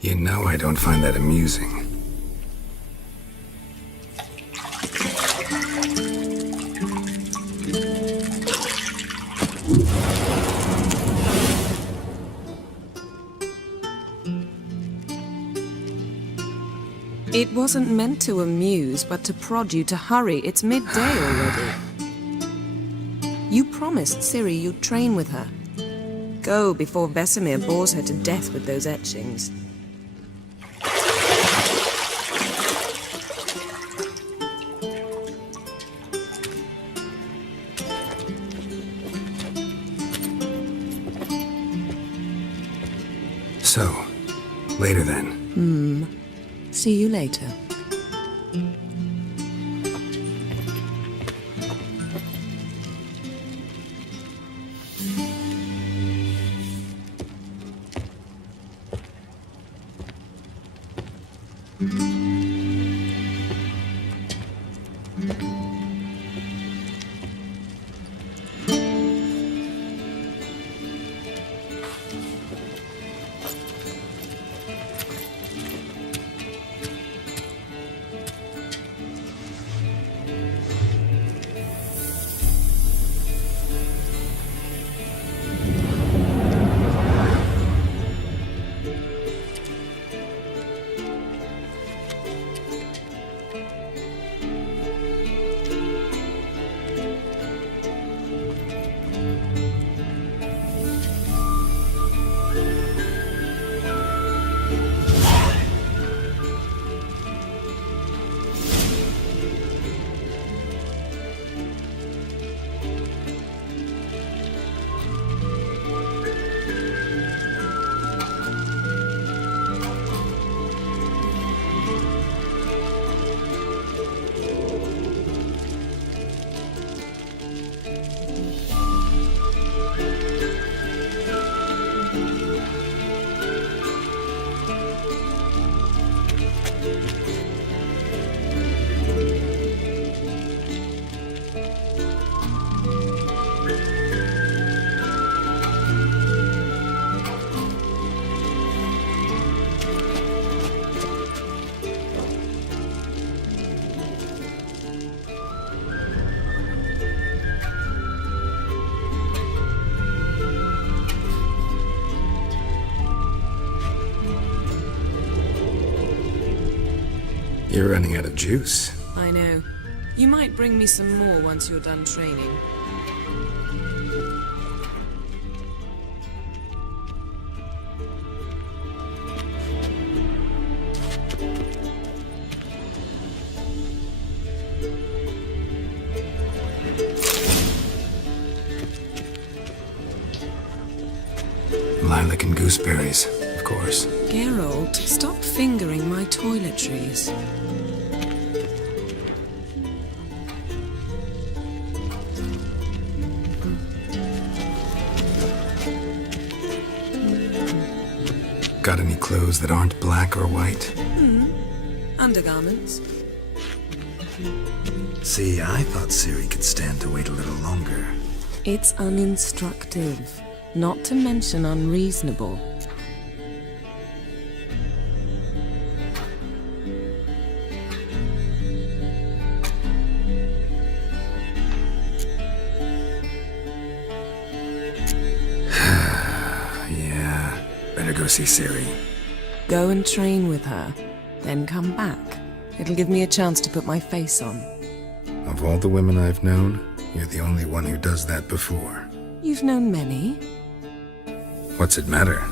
You know I don't find that amusing. It wasn't meant to amuse, but to prod you to hurry. It's midday already. You promised Ciri you'd train with her. Go before Vesemir bores her to death with those etchings. So, later then. See you later. You're running out of juice. I know. You might bring me some more once you're done training. Lilac and gooseberries, of course. Geralt, stop fingering my toiletries. Got any clothes that aren't black or white? Undergarments. See, I thought Ciri could stand to wait a little longer. It's uninstructive, not to mention unreasonable. Yeah, better go see Ciri. Go and train with her, then come back. It'll give me a chance to put my face on. Of all the women I've known, you're the only one who does that before. You've known many. What's it matter?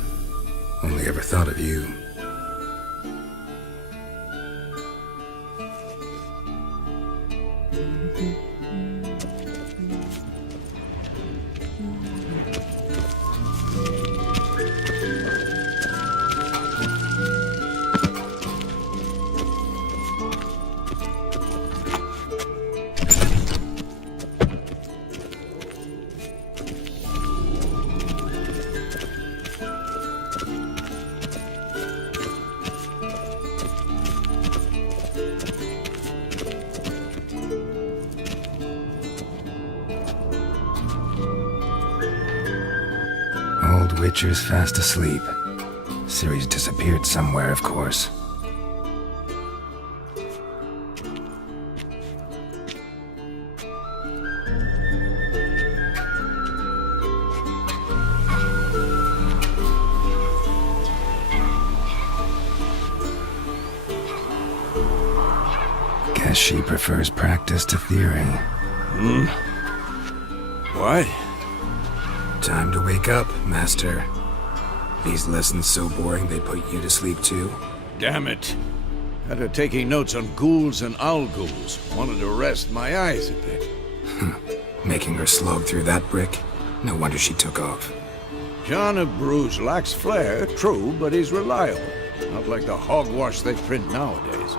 Only ever thought of you. Witcher's fast asleep. Ciri's disappeared somewhere, of course. Guess she prefers practice to theory. Why? Time to wake up, Master. These lessons so boring they put you to sleep too? Damn it. Had her taking notes on ghouls and owl ghouls. Wanted to rest my eyes a bit. Making her slog through that brick? No wonder she took off. John of Bruges lacks flair, true, but he's reliable. Not like the hogwash they print nowadays.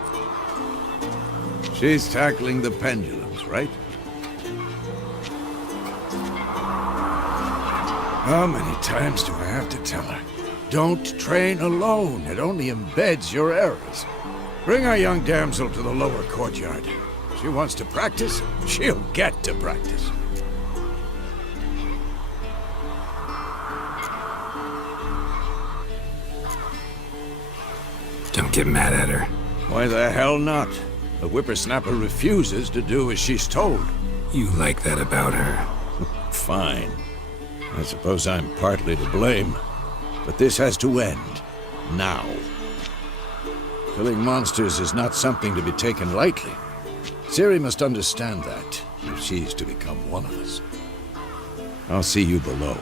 She's tackling the pendulums, right? How many times do I have to tell her? Don't train alone. It only embeds your errors. Bring our young damsel to the lower courtyard. She wants to practice, she'll get to practice. Don't get mad at her. Why the hell not? The whippersnapper refuses to do as she's told. You like that about her. Fine. I suppose I'm partly to blame. But this has to end. Now. Killing monsters is not something to be taken lightly. Ciri must understand that, if she's to become one of us. I'll see you below.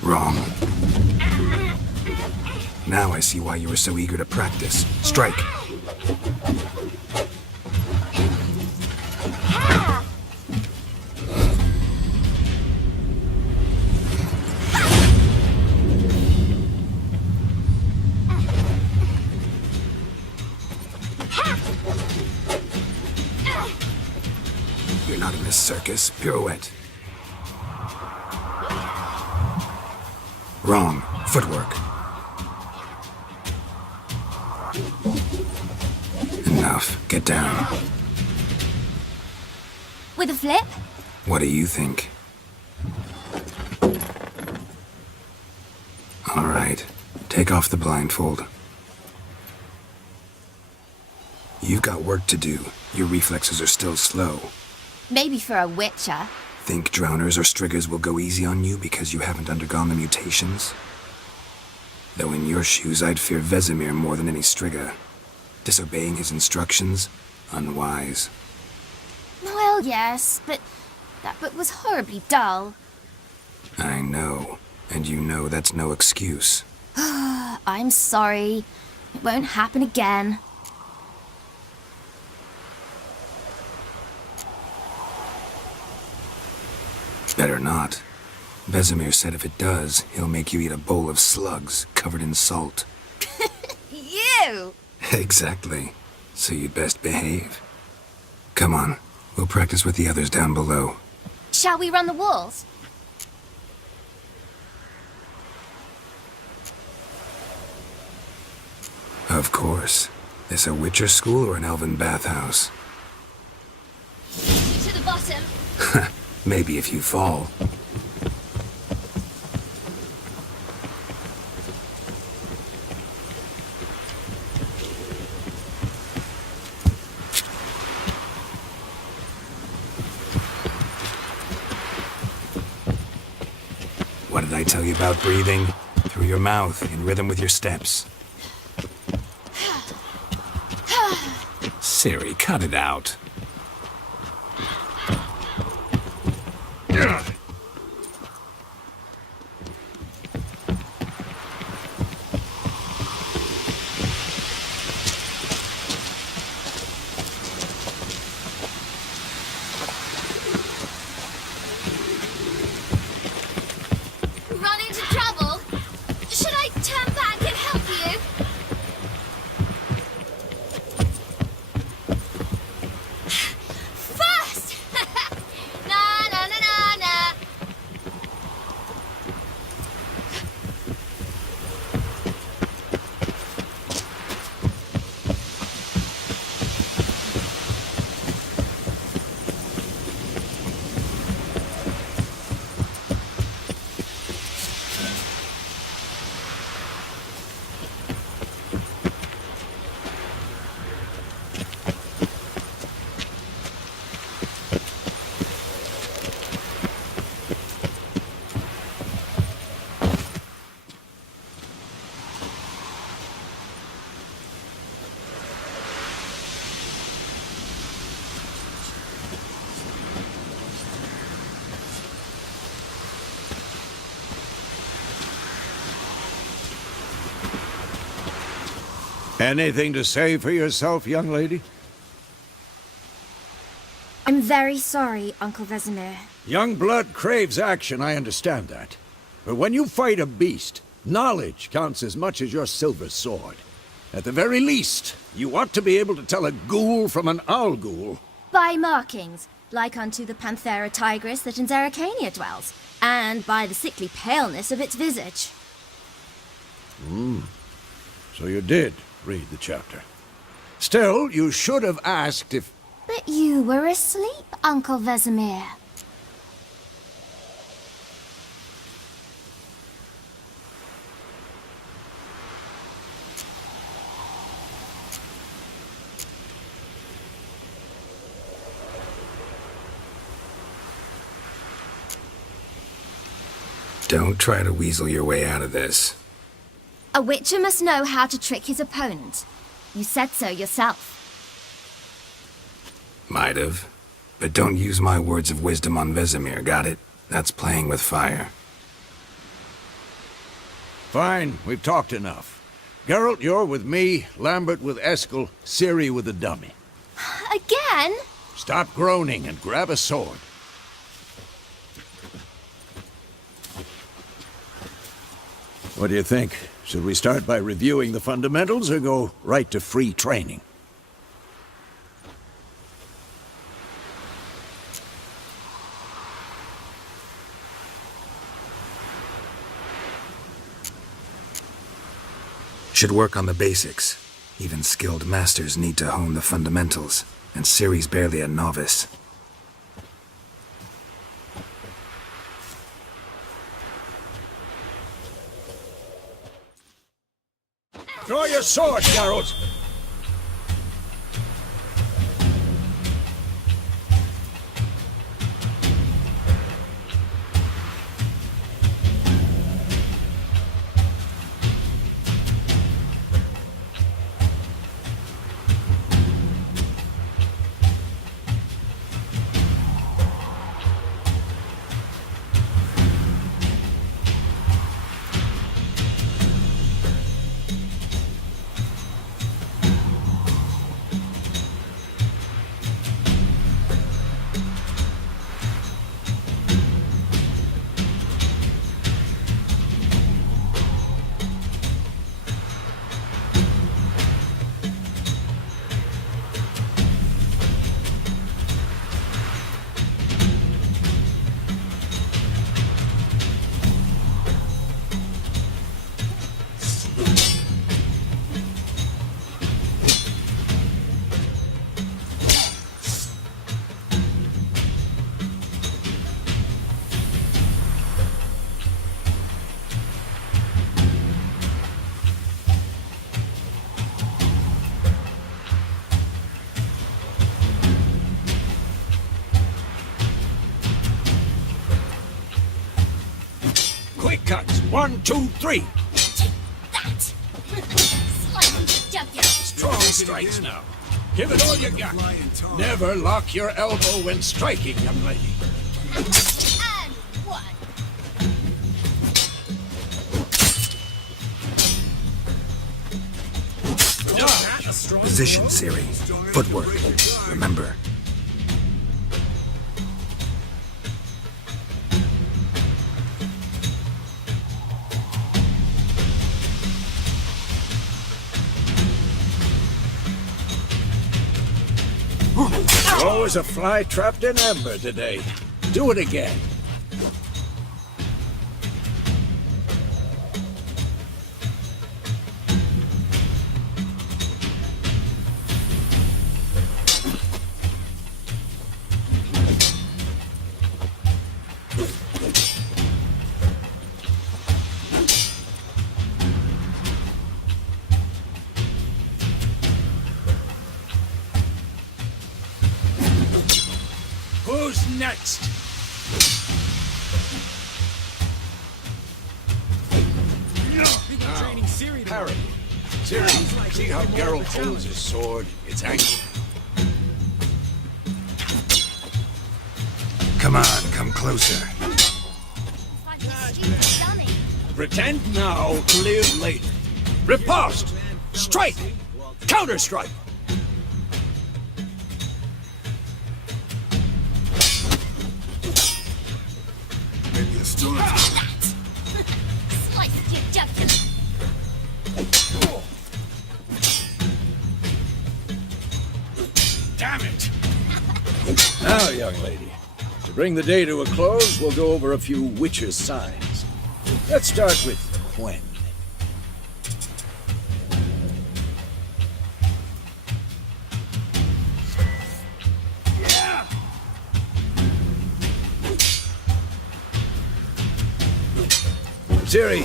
Wrong. Now I see why you were so eager to practice. Strike! You're not in this circus. Pirouette. Wrong. Footwork. Enough. Get down. With a flip? What do you think? All right. Take off the blindfold. You've got work to do. Your reflexes are still slow. Maybe for a witcher. Think drowners or striggers will go easy on you because you haven't undergone the mutations? Though in your shoes, I'd fear Vesemir more than any strigger. Disobeying his instructions? Unwise. Well, yes, but that book was horribly dull. I know. And you know that's no excuse. I'm sorry. It won't happen again. Better not. Vesemir said if it does, he'll make you eat a bowl of slugs covered in salt. You! Exactly. So you'd best behave. Come on. We'll practice with the others down below. Shall we run the walls? Of course. This a Witcher school or an elven bathhouse? To the bottom. Maybe if you fall. What did I tell you about breathing? Through your mouth, in rhythm with your steps. Ciri, cut it out. Run into trouble? Should I turn back and help you? First! Na na na na na! Anything to say for yourself, young lady? I'm very sorry, Uncle Vesemir. Young blood craves action, I understand that. But when you fight a beast, knowledge counts as much as your silver sword. At the very least, you ought to be able to tell a ghoul from an owl ghoul. By markings, like unto the Panthera tigris that in Zeracania dwells, and by the sickly paleness of its visage. So you did read the chapter. Still, you should have asked if... But you were asleep, Uncle Vesemir. Don't try to weasel your way out of this. A witcher must know how to trick his opponent. You said so yourself. Might have. But don't use my words of wisdom on Vesemir, got it? That's playing with fire. Fine, we've talked enough. Geralt, you're with me, Lambert with Eskel, Ciri with the dummy. Again? Stop groaning and grab a sword. What do you think? Should we start by reviewing the fundamentals or go right to free training? Should work on the basics. Even skilled masters need to hone the fundamentals, and Ciri's barely a novice. Draw your sword, Geralt! Quick cuts! 1, 2, 3! That! Slightly jugular. Strong strikes now. Give it all you got. Never lock your elbow when striking, young lady. And one. Position, Ciri. Footwork. Remember. Always a fly trapped in amber today. Do it again. Who's next? Harry. Ciri, see how Geralt holds his sword? It's angled. Come on, come closer. Like a stupid dummy. Pretend now to live later. Riposte! Strike! Counter-strike! Maybe the storm. Sliced your jugular. Damn it! Now, young lady, to bring the day to a close, we'll go over a few witches' signs. Let's start with Quen. Ciri,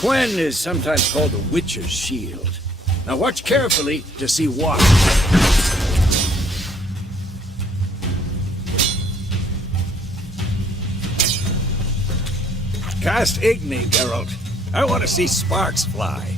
Quen is sometimes called the Witcher's Shield. Now watch carefully to see why. Cast Igni, Geralt. I want to see sparks fly.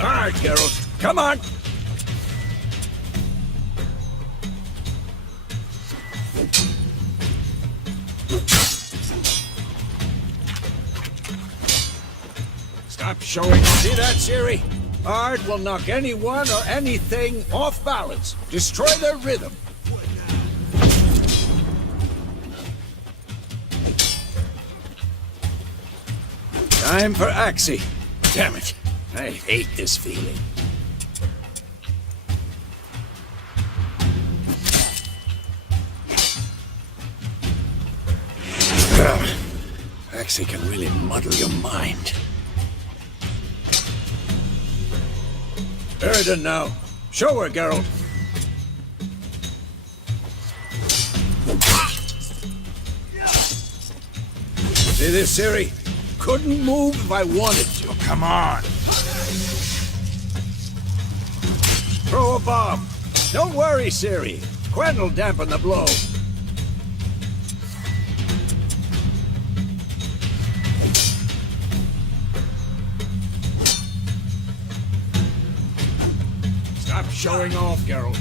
All right, Geralt. Come on. Stop showing. See that, Ciri? Art will knock anyone or anything off balance. Destroy their rhythm. Time for Axii. Damn it. I hate this feeling. Axii can really muddle your mind. Erden now. Show her, Geralt. See this, Ciri? Couldn't move if I wanted to. Come on. Throw a bomb. Don't worry, Ciri. Quen will dampen the blow. Stop showing off, Geralt.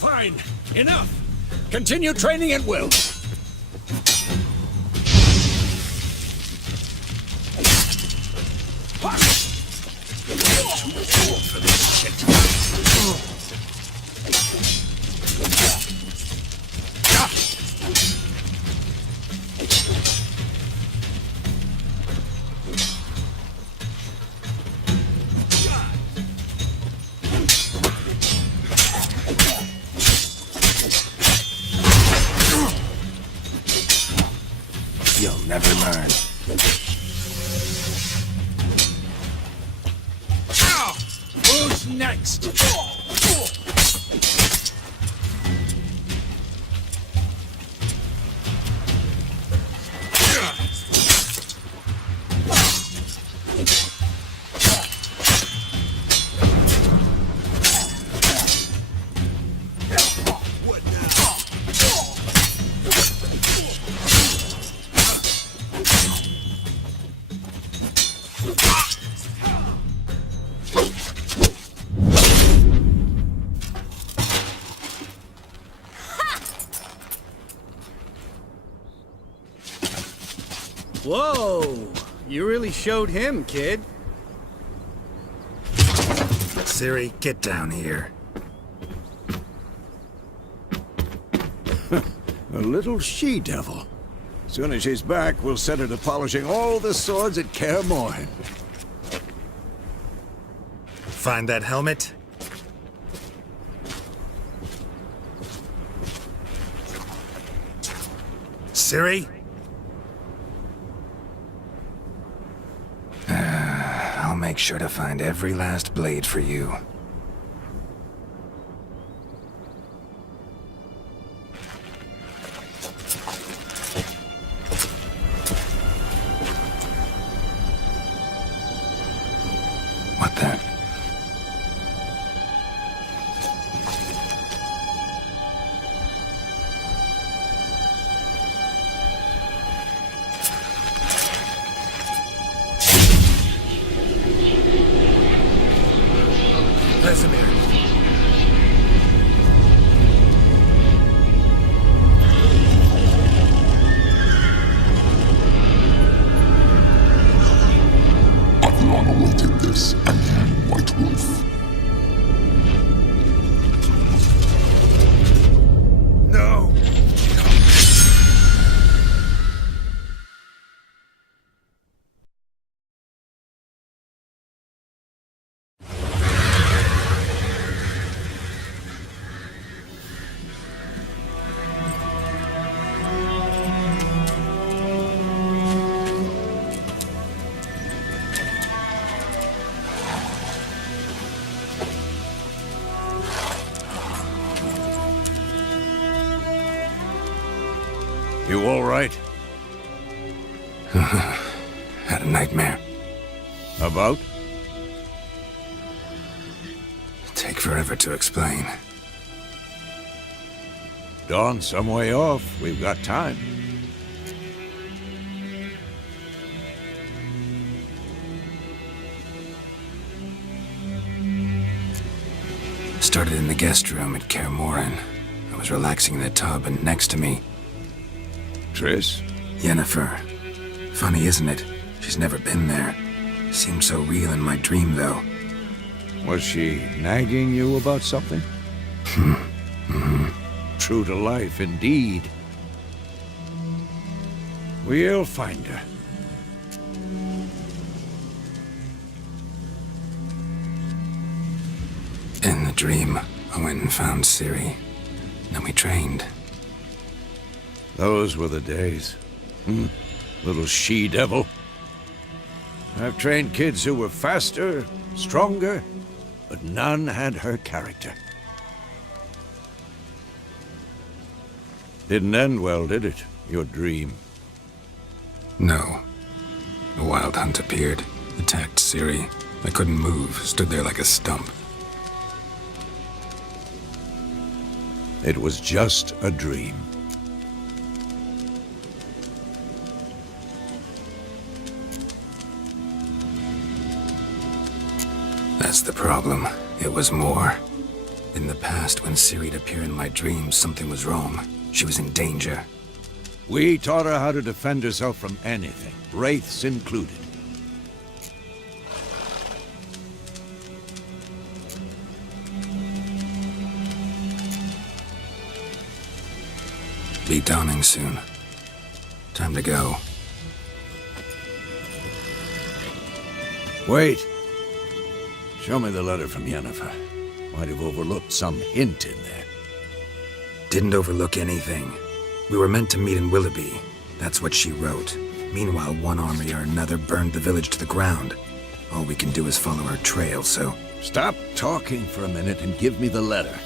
Fine. Enough. Continue training at will. Too old for this shit. You'll never learn. Who's next? Whoa! You really showed him, kid. Ciri, get down here. A little she-devil. Soon as she's back, we'll set her to polishing all the swords at Kaer Morhen. Find that helmet? Ciri? I'll make sure to find every last blade for you. What the? Vesemir. Acheron awaited this, and you, White Wolf. No! You all right? Had a nightmare. About? Take forever to explain. Dawn's some way off. We've got time. Started in the guest room at Kaer Morhen. I was relaxing in the tub, and next to me, Triss? Yennefer. Funny, isn't it? She's never been there. Seemed so real in my dream, though. Was she nagging you about something? True to life, indeed. We'll find her. In the dream, I went and found Ciri. Then we trained. Those were the days. Little she-devil. I've trained kids who were faster, stronger, but none had her character. Didn't end well, did it? Your dream? No. The Wild Hunt appeared, attacked Ciri. I couldn't move, stood there like a stump. It was just a dream. That's the problem. It was more. In the past, when Ciri'd appear in my dreams, something was wrong. She was in danger. We taught her how to defend herself from anything, wraiths included. Be dawning soon. Time to go. Wait. Show me the letter from Yennefer. Might have overlooked some hint in there. Didn't overlook anything. We were meant to meet in Willoughby. That's what she wrote. Meanwhile, one army or another burned the village to the ground. All we can do is follow her trail, so... Stop talking for a minute and give me the letter.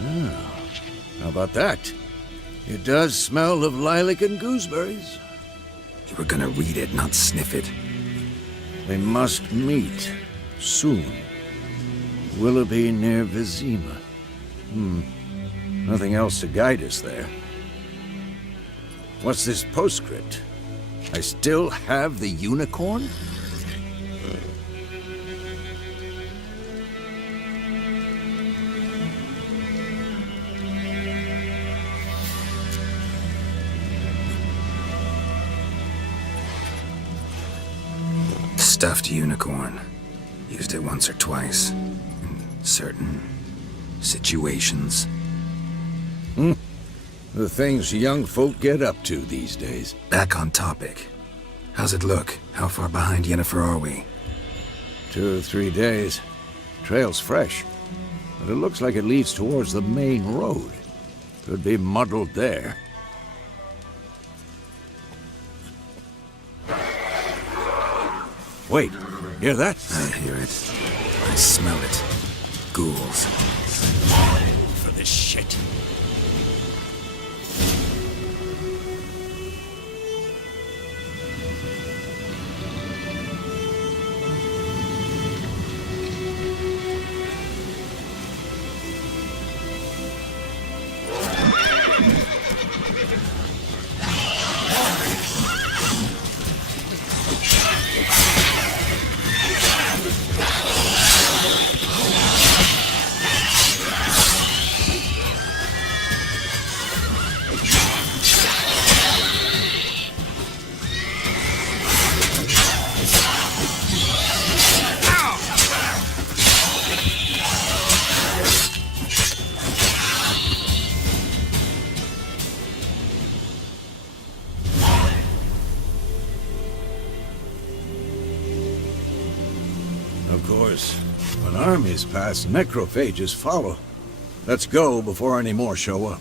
Oh, how about that? It does smell of lilac and gooseberries. You were gonna read it, not sniff it. We must meet. Soon. Willoughby near Vizima. Nothing else to guide us there. What's this postscript? I still have the unicorn? Stuffed unicorn. Used it once or twice. In certain situations. The things young folk get up to these days. Back on topic. How's it look? How far behind Yennefer are we? 2 or 3 days. Trail's fresh, but it looks like it leads towards the main road. Could be muddled there. Wait, hear that? I hear it. I smell it. Ghouls. For this shit. Of course, when armies pass, necrophages follow. Let's go before any more show up.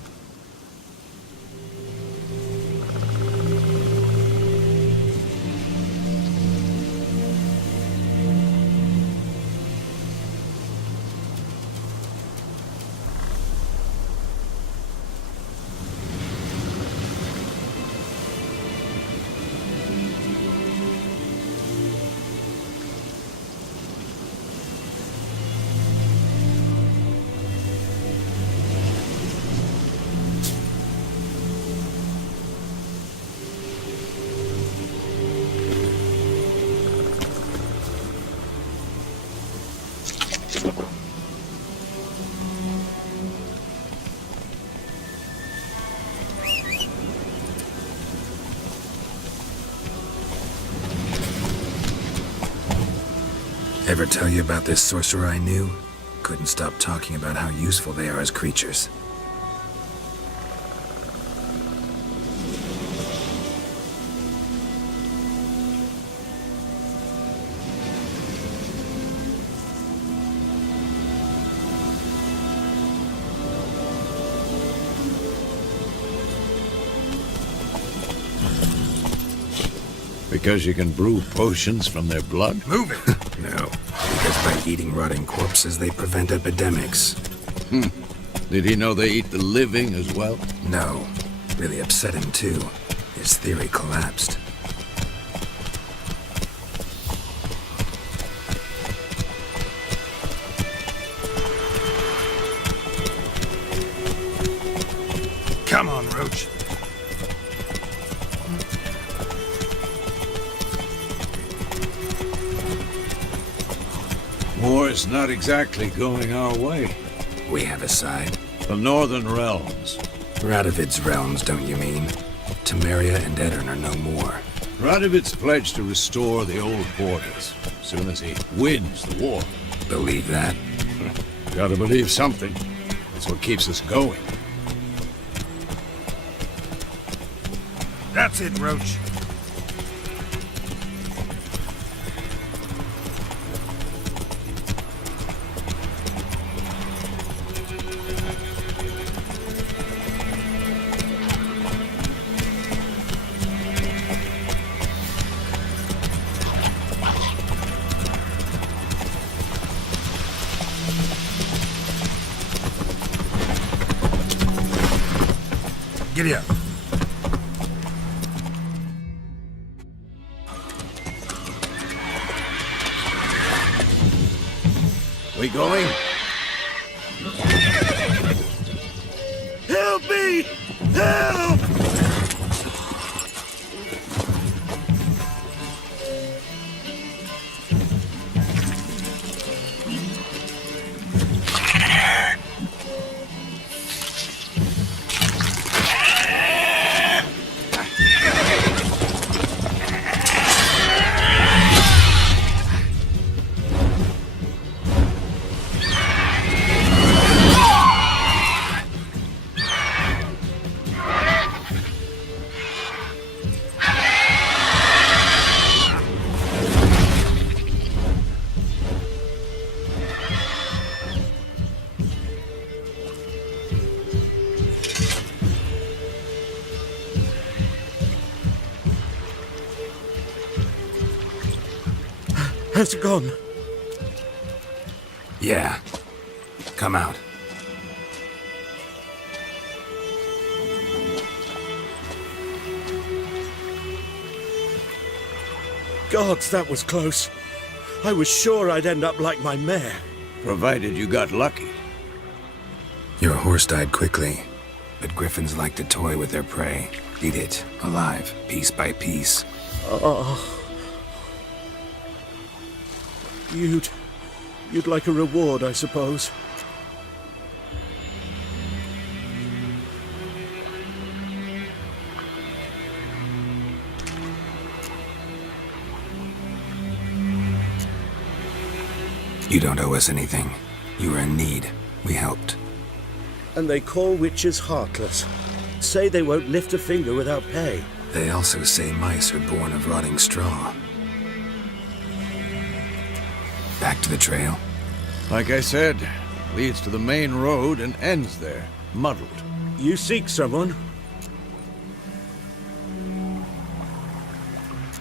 Ever tell you about this sorcerer I knew? Couldn't stop talking about how useful they are as creatures. Because you can brew potions from their blood? Move it! No, because by eating rotting corpses, they prevent epidemics. Did he know they eat the living as well? No, really upset him too. His theory collapsed. Come on, Roach. War's not exactly going our way. We have a side. The Northern Realms. Radovid's realms, don't you mean? Temeria and Edirn are no more. Radovid's pledged to restore the old borders, as soon as he wins the war. Believe that? Gotta believe something. That's what keeps us going. That's it, Roach. Giddy up. We going? Help me! Help! has gone. Yeah. Come out. Gods, that was close. I was sure I'd end up like my mare. Provided you got lucky. Your horse died quickly, but griffins like to toy with their prey. Eat it, alive, piece by piece. You'd like a reward, I suppose. You don't owe us anything. You were in need. We helped. And they call witches heartless. Say they won't lift a finger without pay. They also say mice are born of rotting straw. Back to the trail? Like I said, leads to the main road and ends there, muddled. You seek someone?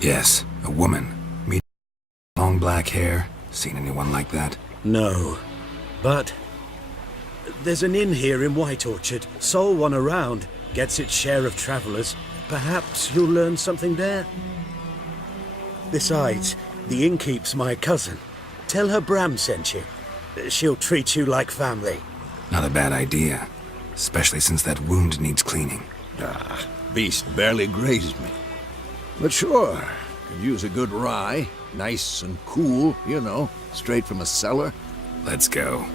Yes, a woman. Long black hair. Seen anyone like that? No. But there's an inn here in White Orchard. Sole one around. Gets its share of travelers. Perhaps you'll learn something there. Besides, the innkeep's my cousin. Tell her Bram sent you. She'll treat you like family. Not a bad idea. Especially since that wound needs cleaning. Beast barely grazed me. But sure, could use a good rye. Nice and cool, you know, straight from a cellar. Let's go.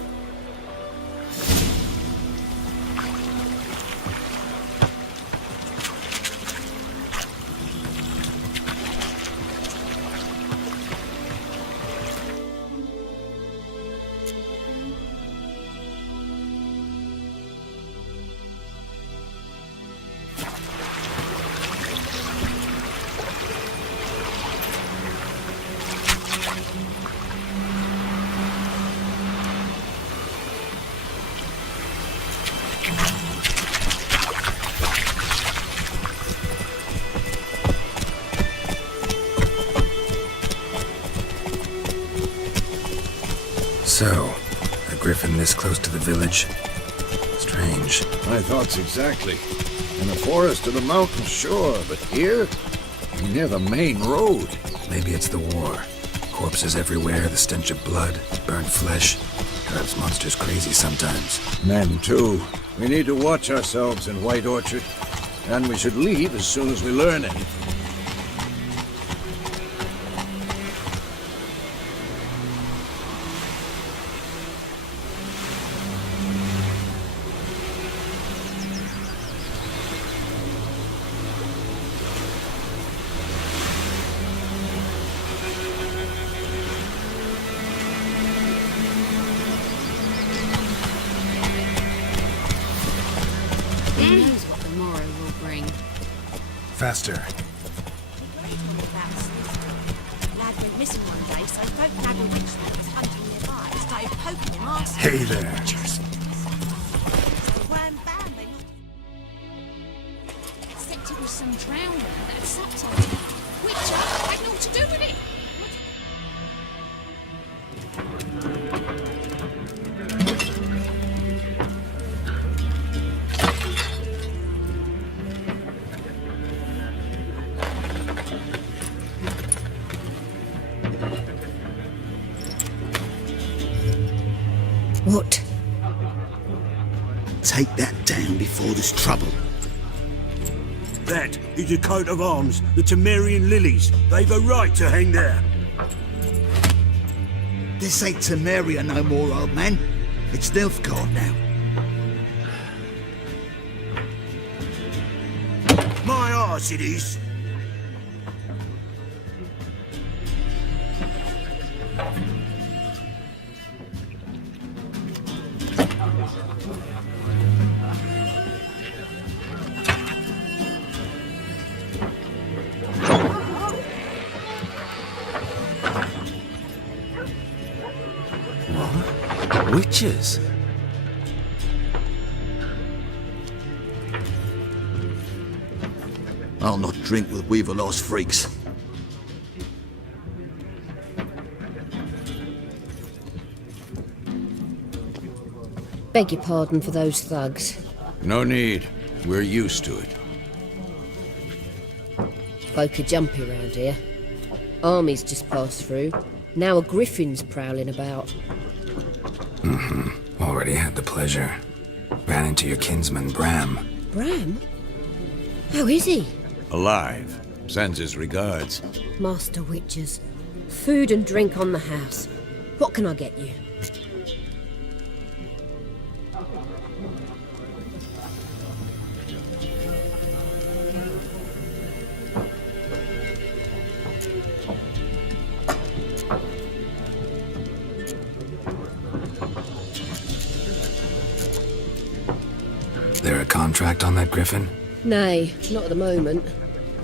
So, a griffin this close to the village? Strange. My thoughts exactly. In a forest or the mountains, sure, but here? Near the main road. Maybe it's the war. Corpses everywhere, the stench of blood, burnt flesh. Drives monsters crazy sometimes. Men, too. We need to watch ourselves in White Orchard. And we should leave as soon as we learn anything. Who knows what the morrow will bring? Faster. Lad went missing one day, so folk naggled instruments hunting nearby. Started poking him arse. Hey there. Wham bam, they Except it was some drowning that had sucked on him. Witcher had naught to do with it. What? Take that down before there's trouble. That is a coat of arms, the Temerian lilies. They've a right to hang there. This ain't Temeria no more, old man. It's Nilfgaard now. My arse it is. Witches? I'll not drink with Weaverlost freaks. Beg your pardon for those thugs. No need. We're used to it. Folk are jumpy round here. Armies just passed through. Now a griffin's prowling about. Already had the pleasure. Ran into your kinsman, Bram. Bram? How is he? Alive. Sends his regards. Master Witchers. Food and drink on the house. What can I get you? There a contract on that griffin? Nay, not at the moment.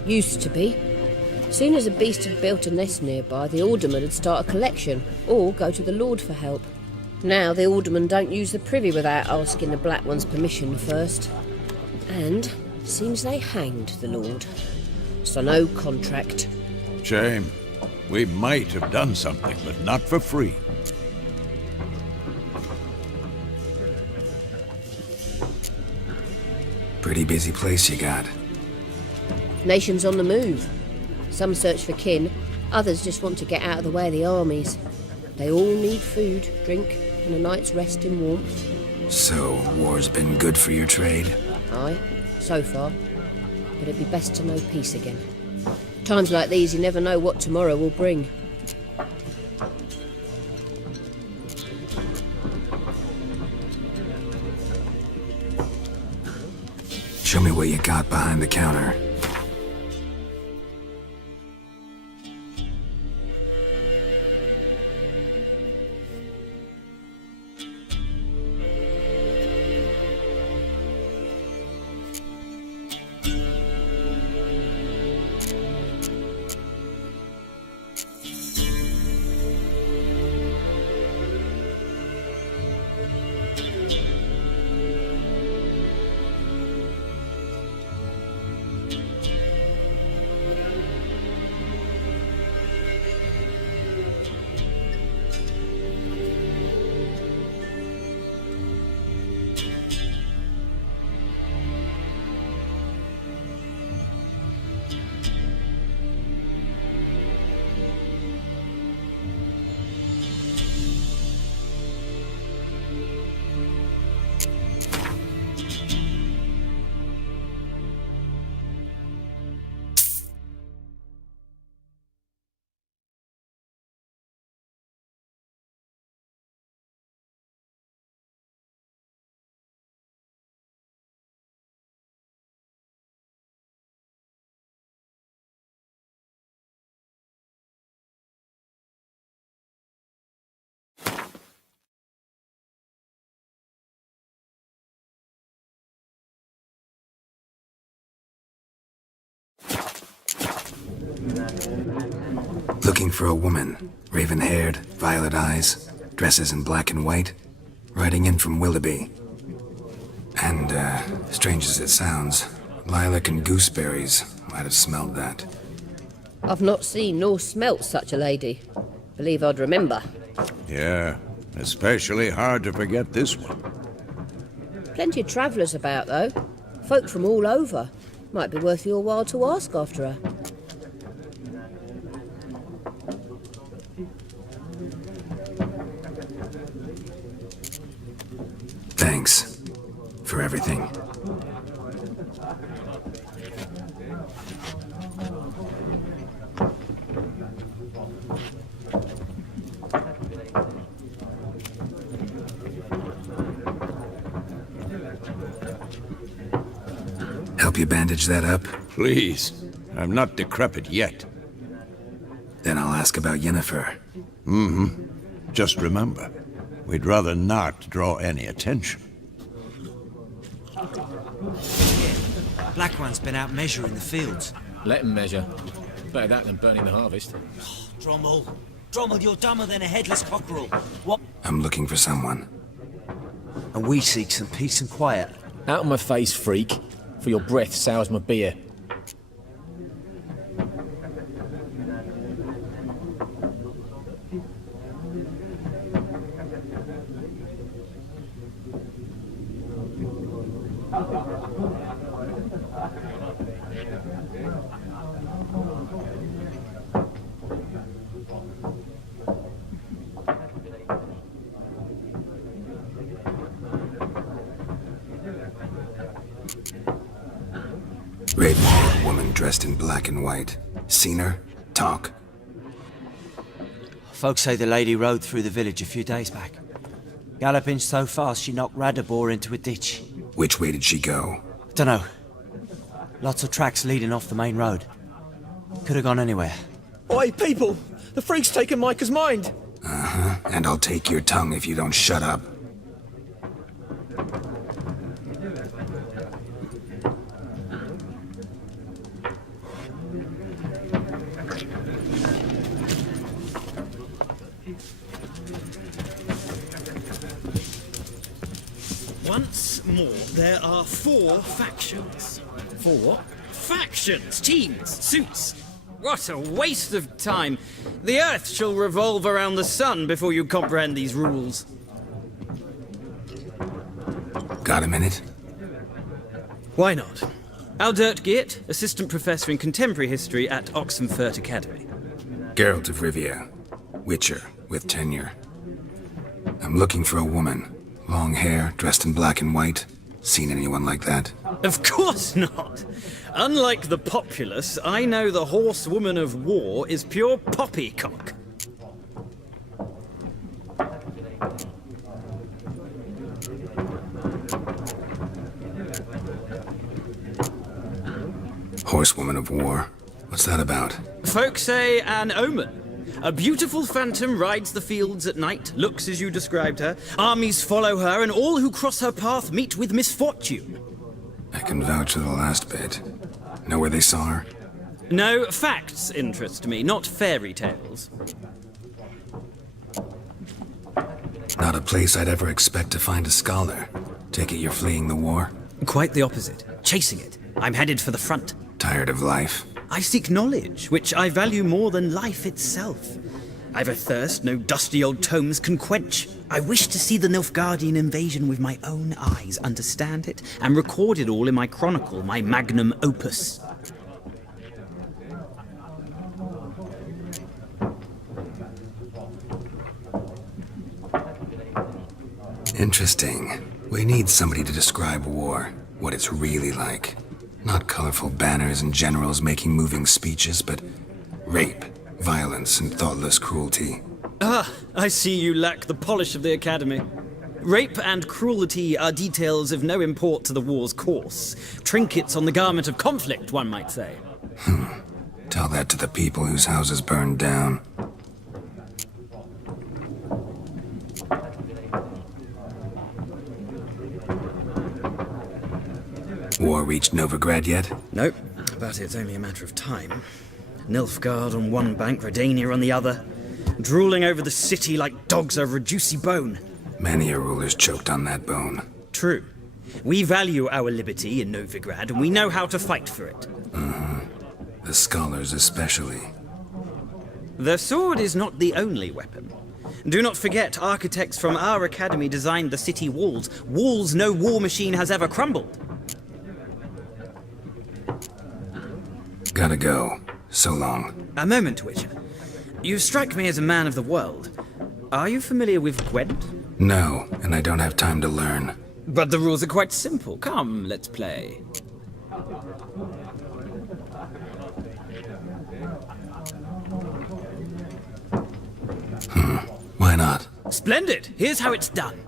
Used to be. Soon as a beast had built a nest nearby, the alderman would start a collection, or go to the Lord for help. Now the alderman don't use the privy without asking the Black One's permission first. And seems they hanged the Lord. So no contract. Shame. We might have done something, but not for free. Pretty busy place you got. Nations on the move. Some search for kin, others just want to get out of the way of the armies. They all need food, drink, and a night's rest in warmth. So, war's been good for your trade? Aye, so far. But it'd be best to know peace again. Times like these, you never know what tomorrow will bring. Show me what you got behind the counter. Looking for a woman. Raven-haired, violet eyes, dresses in black and white. Riding in from Willoughby. And, strange as it sounds, lilac and gooseberries might have smelled that. I've not seen nor smelt such a lady. Believe I'd remember. Yeah, especially hard to forget this one. Plenty of travellers about, though. Folk from all over. Might be worth your while to ask after her. Thanks for everything. Help you bandage that up? Please. I'm not decrepit yet. Then I'll ask about Yennefer. Just remember, we'd rather not draw any attention. Black One's been out measuring the fields. Let him measure. Better that than burning the harvest. Drommel. Drommel, you're dumber than a headless cockerel. What? I'm looking for someone. And we seek some peace and quiet. Out of my face, freak. For your breath sours my beer. Red-haired woman dressed in black and white. Seen her? Talk? Folks say the lady rode through the village a few days back. Galloping so fast she knocked Radabor into a ditch. Which way did she go? Dunno. Lots of tracks leading off the main road. Could have gone anywhere. Oi, people! The freak's taken Micah's mind! Uh-huh. And I'll take your tongue if you don't shut up. Once more, there are 4 factions. 4 what? Factions, teams, suits. What a waste of time. The Earth shall revolve around the sun before you comprehend these rules. Got a minute? Why not? Aldert Geert, Assistant Professor in Contemporary History at Oxenfurt Academy. Geralt of Rivia. Witcher, with tenure. I'm looking for a woman. Long hair, dressed in black and white. Seen anyone like that? Of course not! Unlike the populace, I know the horsewoman of war is pure poppycock. Horsewoman of war? What's that about? Folk say an omen. A beautiful phantom rides the fields at night, looks as you described her. Armies follow her, and all who cross her path meet with misfortune. I can vouch for the last bit. Know where they saw her? No, facts interest me, not fairy tales. Not a place I'd ever expect to find a scholar. Take it you're fleeing the war? Quite the opposite. Chasing it. I'm headed for the front. Tired of life? I seek knowledge, which I value more than life itself. I've a thirst no dusty old tomes can quench. I wish to see the Nilfgaardian invasion with my own eyes, understand it, and record it all in my chronicle, my magnum opus. Interesting. We need somebody to describe war, what it's really like. Not colorful banners and generals making moving speeches, but rape, violence, and thoughtless cruelty. Ah, I see you lack the polish of the Academy. Rape and cruelty are details of no import to the war's course. Trinkets on the garment of conflict, one might say. Tell that to the people whose houses burned down. War reached Novigrad yet? Nope, but it's only a matter of time. Nilfgaard on one bank, Redania on the other, drooling over the city like dogs over a juicy bone. Many a ruler's choked on that bone. True. We value our liberty in Novigrad, and we know how to fight for it. The scholars especially. The sword is not the only weapon. Do not forget, architects from our academy designed the city walls. Walls no war machine has ever crumbled. Gotta go. So long. A moment, Witcher. You strike me as a man of the world. Are you familiar with Gwent? No, and I don't have time to learn. But the rules are quite simple. Come, let's play. Why not? Splendid! Here's how it's done.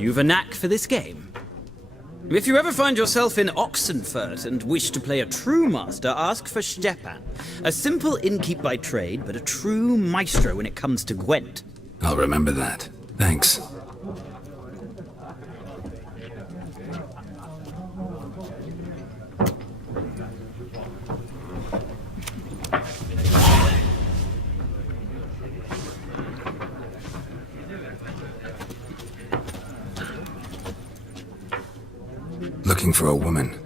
You've a knack for this game. If you ever find yourself in Oxenfurt and wish to play a true master, ask for Stepan. A simple innkeep by trade, but a true maestro when it comes to Gwent. I'll remember that. Thanks. Looking for a woman.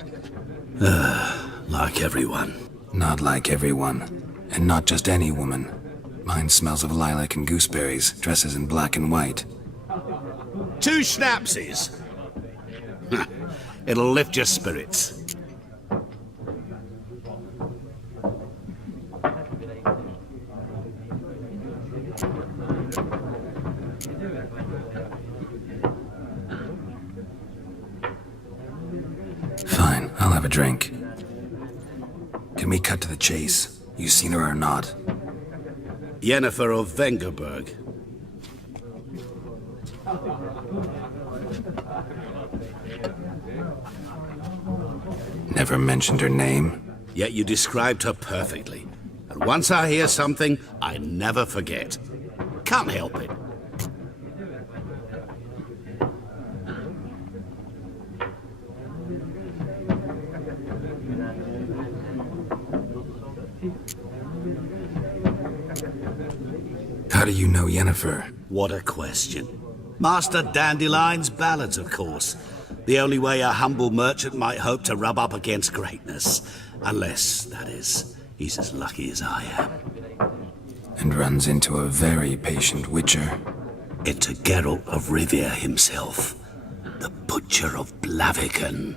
Like everyone. Not like everyone. And not just any woman. Mine smells of lilac and gooseberries, dresses in black and white. 2 schnapsies. It'll lift your spirits. Fine, I'll have a drink. Can we cut to the chase? You seen her or not? Yennefer of Vengerberg. Never mentioned her name? Yet you described her perfectly. And once I hear something, I never forget. Can't help it. How do you know Yennefer? What a question. Master Dandelion's ballads, of course. The only way a humble merchant might hope to rub up against greatness. Unless, that is, he's as lucky as I am. And runs into a very patient witcher. Into Geralt of Rivia himself. The Butcher of Blaviken.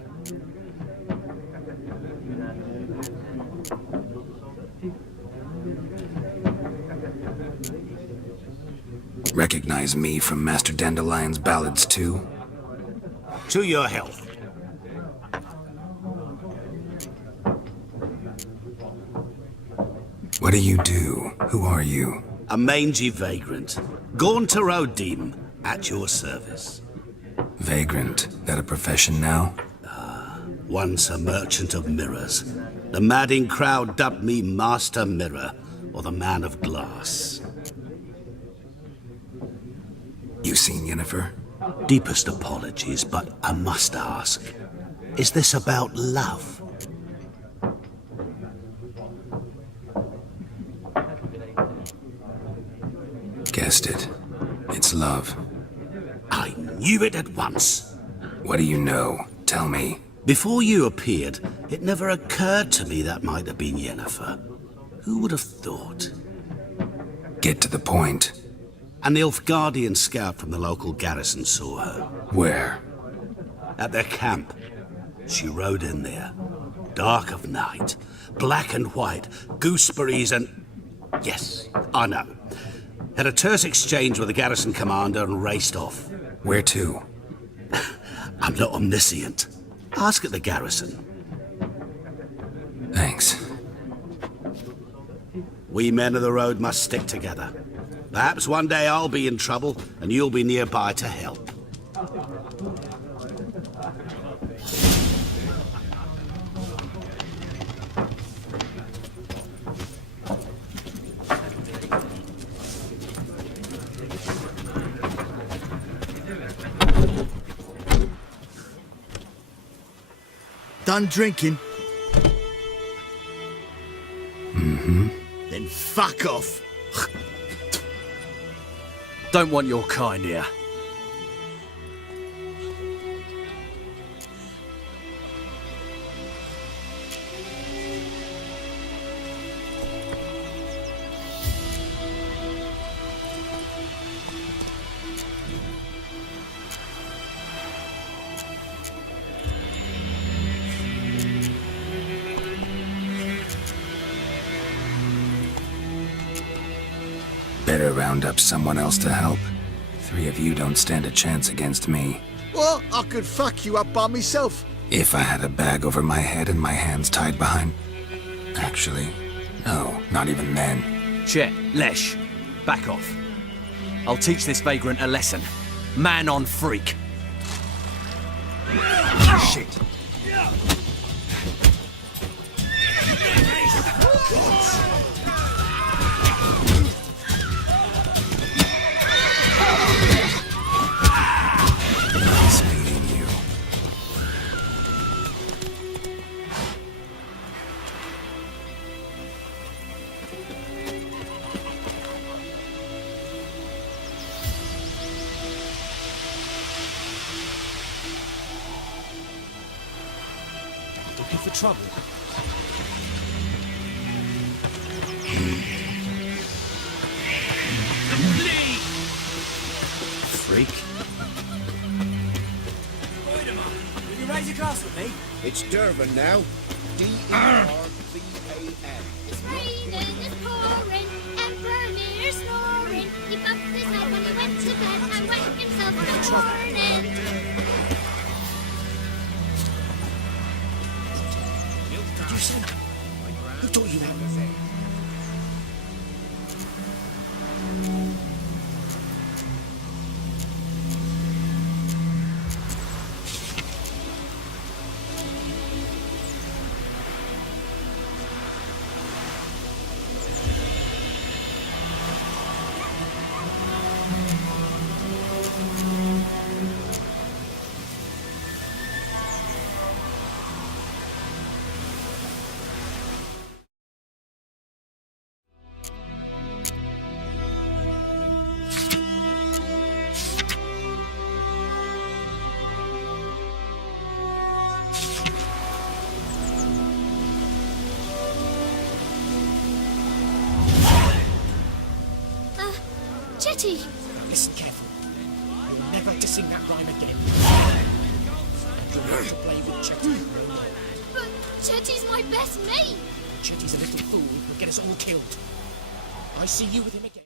Recognize me from Master Dandelion's ballads too? To your health. What do you do? Who are you? A mangy vagrant. Gaunter O'Dim, at your service. Vagrant? That a profession now? Once a merchant of mirrors. The madding crowd dubbed me Master Mirror, or the Man of Glass. You seen Yennefer? Deepest apologies, but I must ask. Is this about love? Guessed it. It's love. I knew it at once. What do you know? Tell me. Before you appeared, it never occurred to me that might have been Yennefer. Who would have thought? Get to the point. An Nilfgaardian scout from the local garrison saw her. Where? At their camp. She rode in there. Dark of night. Black and white. Gooseberries and... Yes, I know. Had a terse exchange with the garrison commander and raced off. Where to? I'm not omniscient. Ask at the garrison. Thanks. We men of the road must stick together. Perhaps one day I'll be in trouble, and you'll be nearby to help. Done drinking? Mm-hmm. Then fuck off. Don't want your kind here. Better round up someone else to help. 3 of you don't stand a chance against me. Well, I could fuck you up by myself. If I had a bag over my head and my hands tied behind... Actually, no, not even then. Chet, Lesh, back off. I'll teach this vagrant a lesson. Man on freak. Shit. Nice meeting you. Looking for trouble? Freak. Will you raise a glass with me? It's Durban now. D-E-R-V-A-N. It's raining, it's pouring, and Vermeer's snoring. He bumped his head when he went to bed and wet himself in the morning. Did you see? Who taught you that? Chetty! Listen carefully. You're never to sing that rhyme again. You're not to play with Chetty. But Chetty's my best mate! Chetty's a little fool who'll get us all killed. I see you with him again.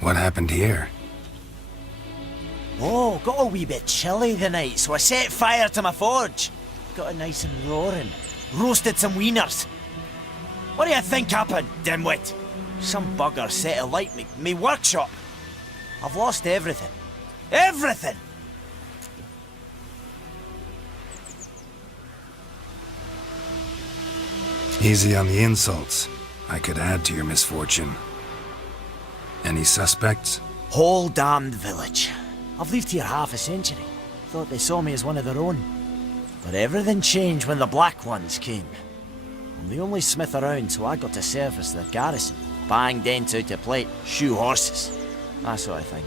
What happened here? Oh, got a wee bit chilly the night, so I set fire to my forge. Got it nice and roaring. Roasted some wieners. What do you think happened, dimwit? Some bugger set alight me workshop. I've lost everything. Everything! Easy on the insults. I could add to your misfortune. Any suspects? Whole damned village. I've lived here half a century. Thought they saw me as one of their own. But everything changed when the Black Ones came. I'm the only smith around, so I got to service the garrison. Bang dents out of plate, shoe horses. That sort of thing.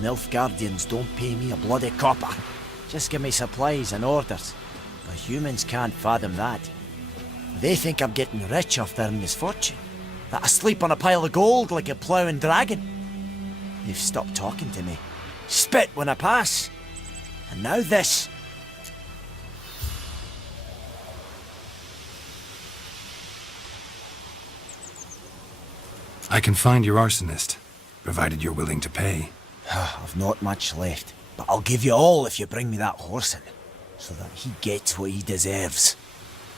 Nilfgaardians don't pay me a bloody copper. Just give me supplies and orders. But humans can't fathom that. They think I'm getting rich off their misfortune. That I sleep on a pile of gold like a ploughing dragon. They've stopped talking to me. Spit when I pass. And now this. I can find your arsonist, provided you're willing to pay. I've not much left. But I'll give you all if you bring me that horse in, so that he gets what he deserves.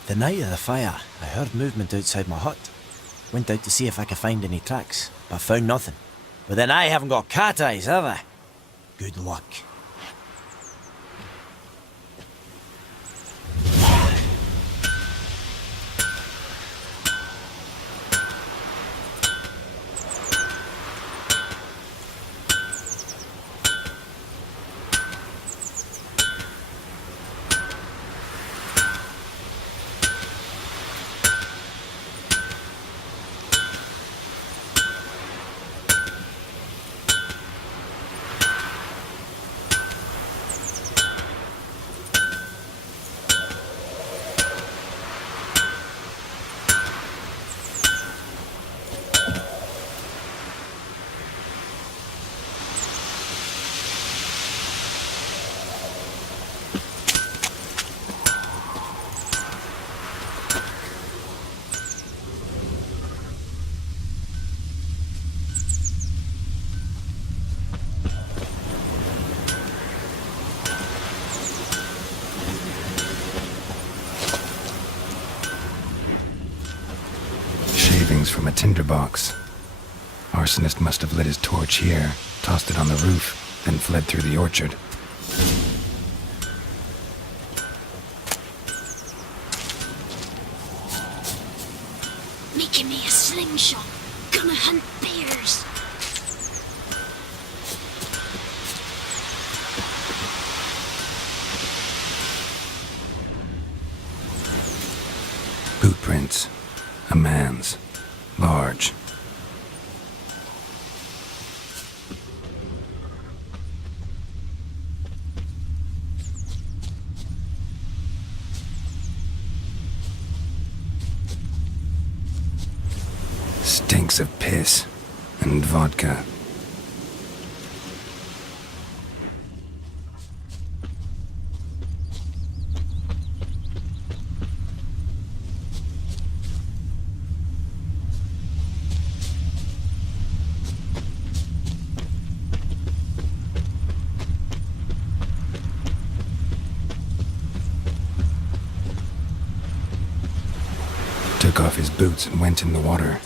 The night of the fire, I heard movement outside my hut. Went out to see if I could find any tracks, but found nothing. But then I haven't got cat eyes, have I? Good luck. From a tinderbox. Arsonist must have lit his torch here, tossed it on the roof, then fled through the orchard. Making me a slingshot. Gonna hunt bears. Boot prints. A man's. Large. Stinks of piss and vodka. Took off his boots and went in the water.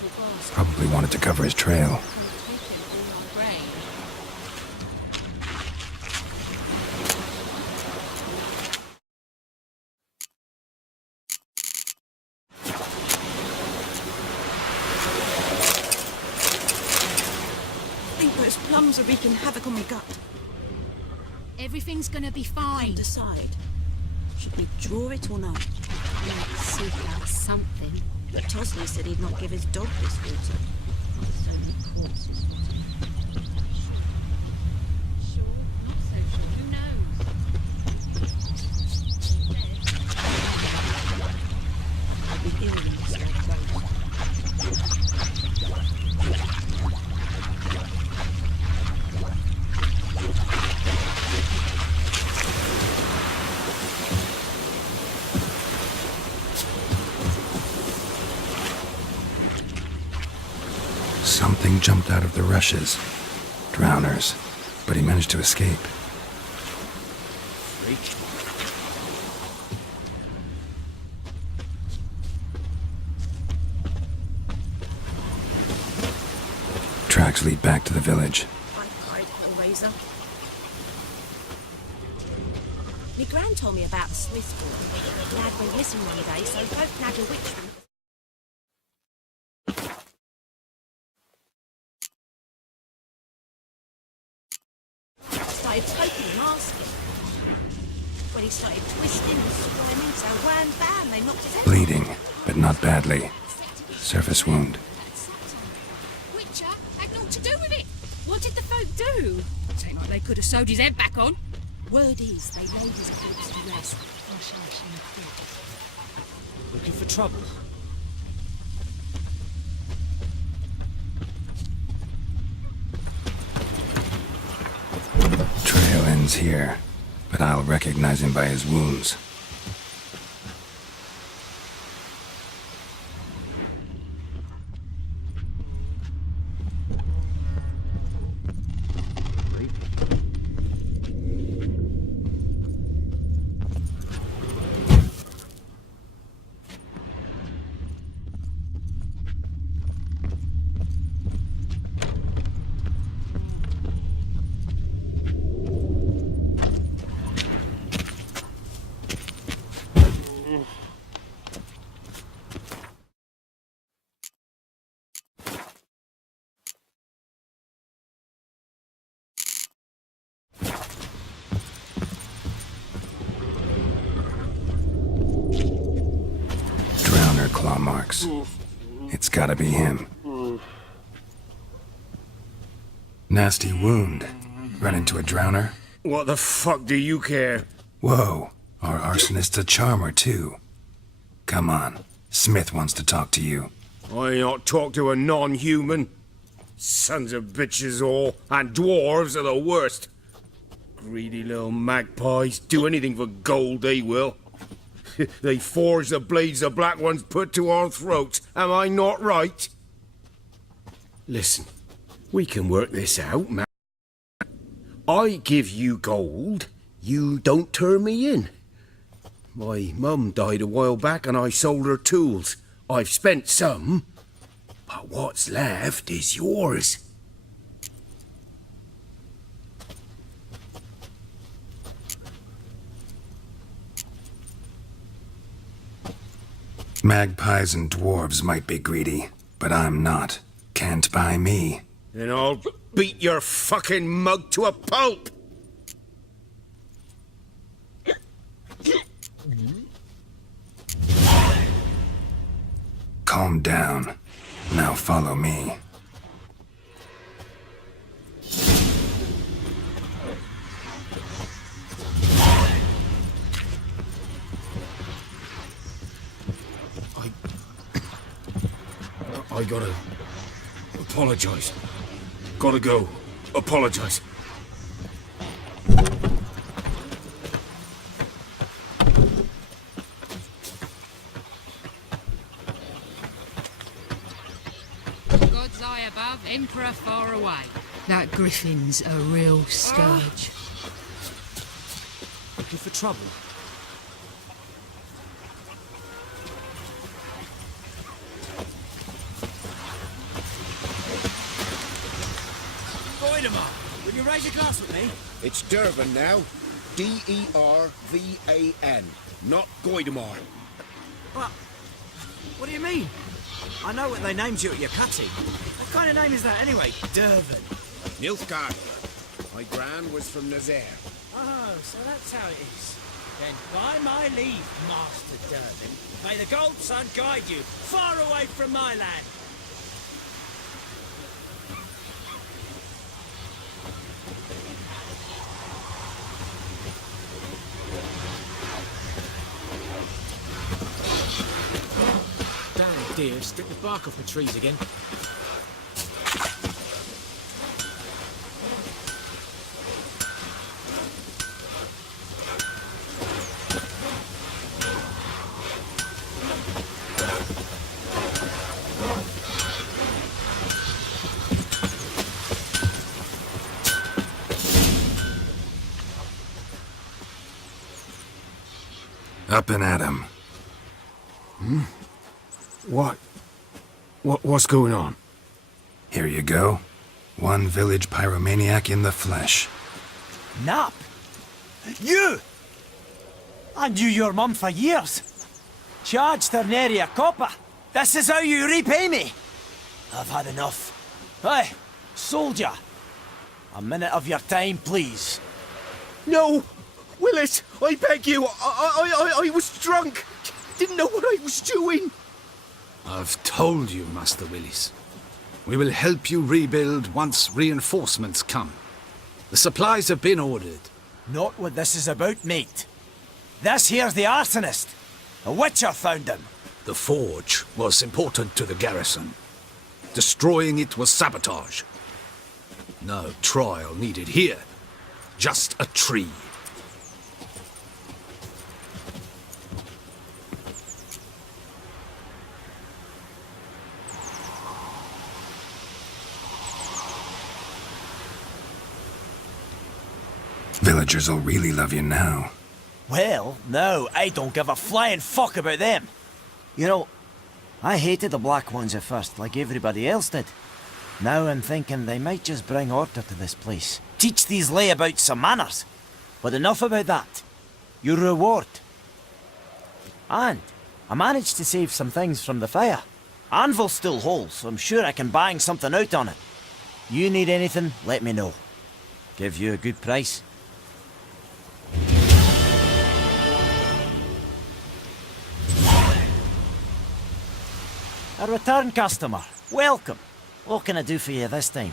Probably wanted to cover his trail. I think those plums are wreaking havoc on my gut. Everything's gonna be fine. Can't decide. Should we draw it or not? Let's seek out something. But Tosley said he'd not give his dog this water. There's so many corpses. Sure, not so sure. Who knows? I'll be earrings like those. Something jumped out of the rushes. Drowners. But he managed to escape. Tracks lead back to the village. I cried, Hellraiser. Me gran told me about the Swiss boy. Lad went missing one day, so don't nag a witch from started poking and asking. When he started twisting and squirming, so wham bam, they knocked his head. Bleeding, but not badly. Surface wound. Witcher had naught to do with it. What did the folk do? It ain't like they could have sewed his head back on. Word is they laid his corpse to rest. Looking for trouble? Trail ends here, but I'll recognize him by his wounds. claw marks. It's gotta be him. Nasty wound. Run into a drowner? What the fuck do you care? Whoa, our arsonist's a charmer too. Come on, Smith wants to talk to you. I not talk to a non-human. Sons of bitches all, and dwarves are the worst. Greedy little magpies, do anything for gold, they will. They forge the blades the Black Ones put to our throats, am I not right? Listen, we can work this out, man. I give you gold, you don't turn me in. My mum died a while back and I sold her tools. I've spent some, but what's left is yours. Magpies and dwarves might be greedy, but I'm not. Can't buy me. Then I'll beat your fucking mug to a pulp! Calm down. Now follow me. I gotta apologize. Gotta go. Apologize. God's eye above, Emperor far away. That griffin's a real scourge. Looking for trouble? Will you raise a glass with me? It's Dervan now. D-E-R-V-A-N, not Goidemar. What do you mean? I know what they named you at your cutting. What kind of name is that anyway? Dervan. Nilfgaard. My gran was from Nazaire. Oh, so that's how it is. Then by my leave, Master Dervan, may the Gold Sun guide you far away from my land. Dear, stick the bark off the trees again. Up and at 'em. What's going on? Here you go. One village pyromaniac in the flesh. Nap? You? I knew your mum for years. Charged her nary a copper. This is how you repay me. I've had enough. Hey, soldier. A minute of your time, please. No! Willis, I beg you, I was drunk. Didn't know what I was doing. I've told you, Master Willis. We will help you rebuild once reinforcements come. The supplies have been ordered. Not what this is about, mate. This here's the arsonist. A witcher found him. The forge was important to the garrison. Destroying it was sabotage. No trial needed here. Just a tree. Villagers will really love you now. Well, no, I don't give a flying fuck about them. You know, I hated the Black Ones at first, like everybody else did. Now I'm thinking they might just bring order to this place. Teach these layabouts some manners. But enough about that. Your reward. And I managed to save some things from the fire. Anvil still holds, so I'm sure I can bang something out on it. You need anything, let me know. Give you a good price. A return customer. Welcome. What can I do for you this time?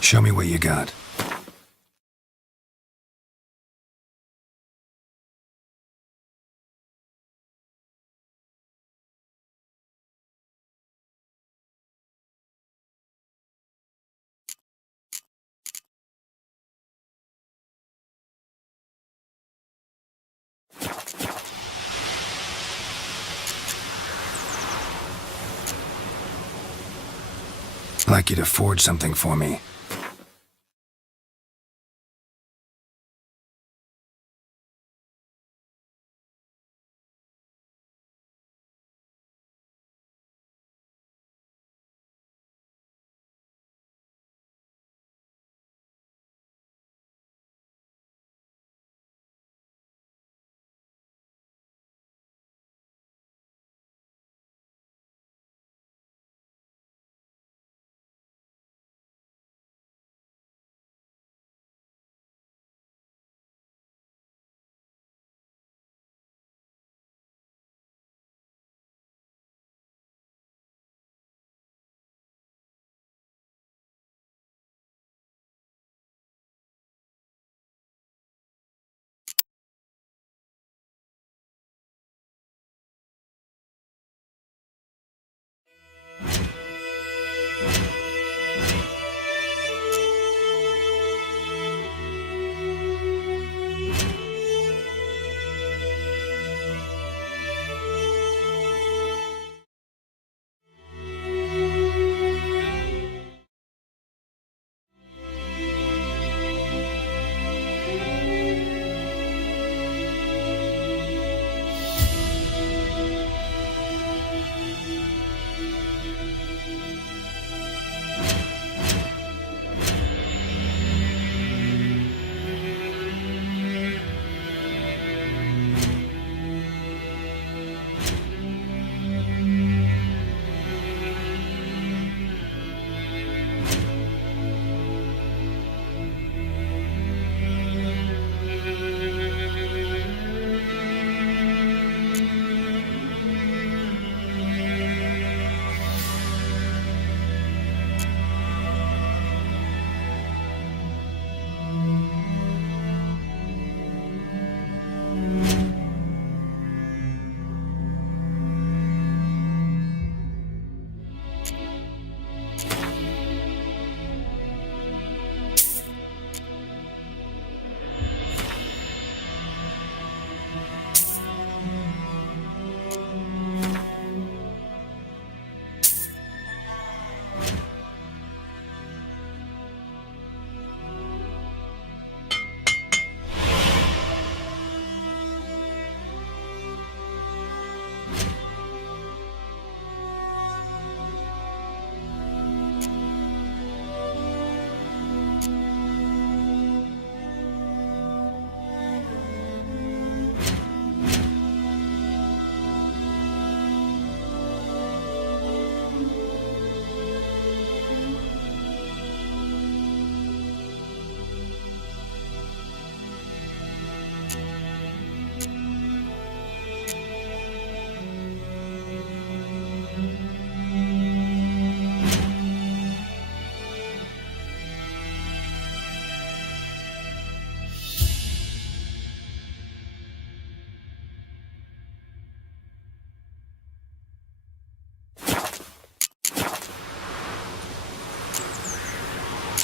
Show me what you got. I'd like you to forge something for me.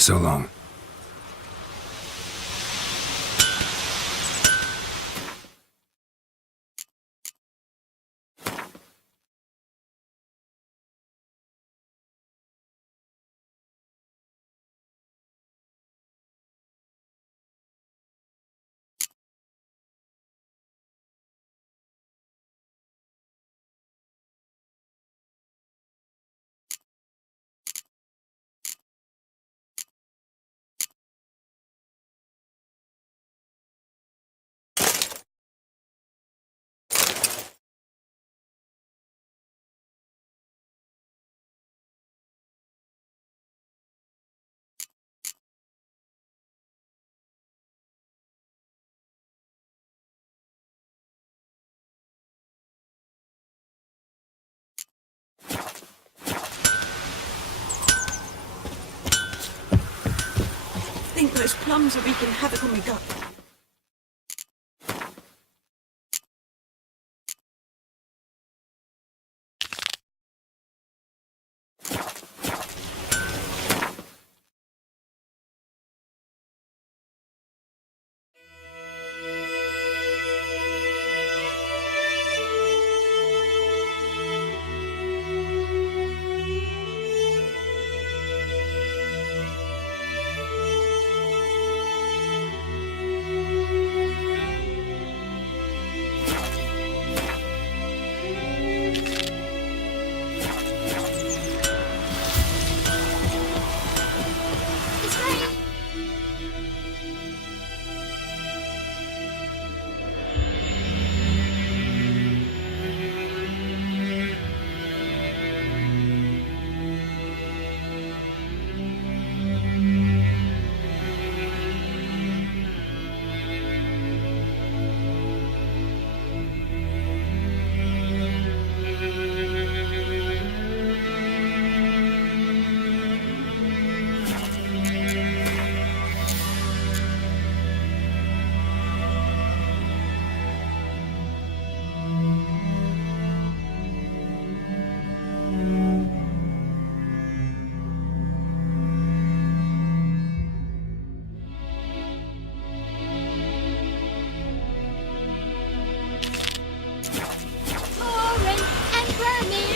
So long. Those plums are wreaking havoc on my gut.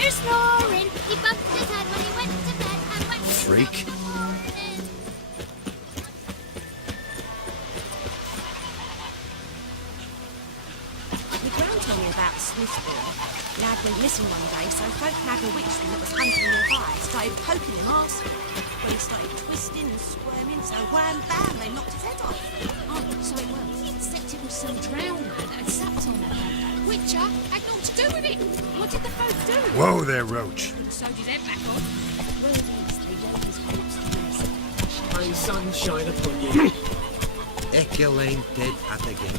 Snoring, he bumped his head when he went to bed and went Freak. My gran told me about Smithville. Lad went missing one day, so folk nagged a witchman that was hunting nearby started poking him arsenal. When he started twisting and squirming, so wham bam, they knocked his head off. Oh, so it was. Except it was some drowned man that had sat on that. Witcher had naught to do with it. What did the folk do? Whoa there, Roach. The soldier's head back on. Shine sunshine upon you. Ekelane dead at again.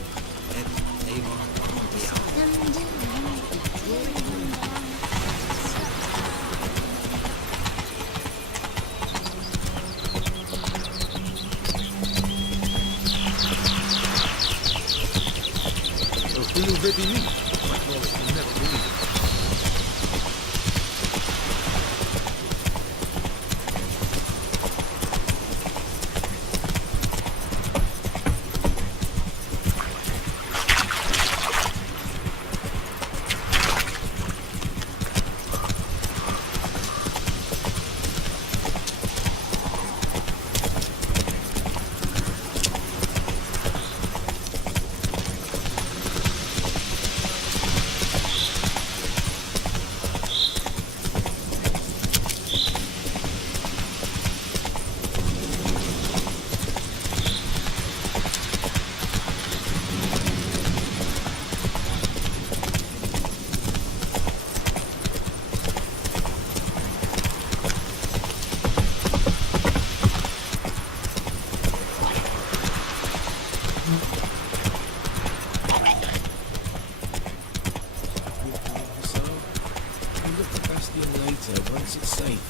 Once it's safe.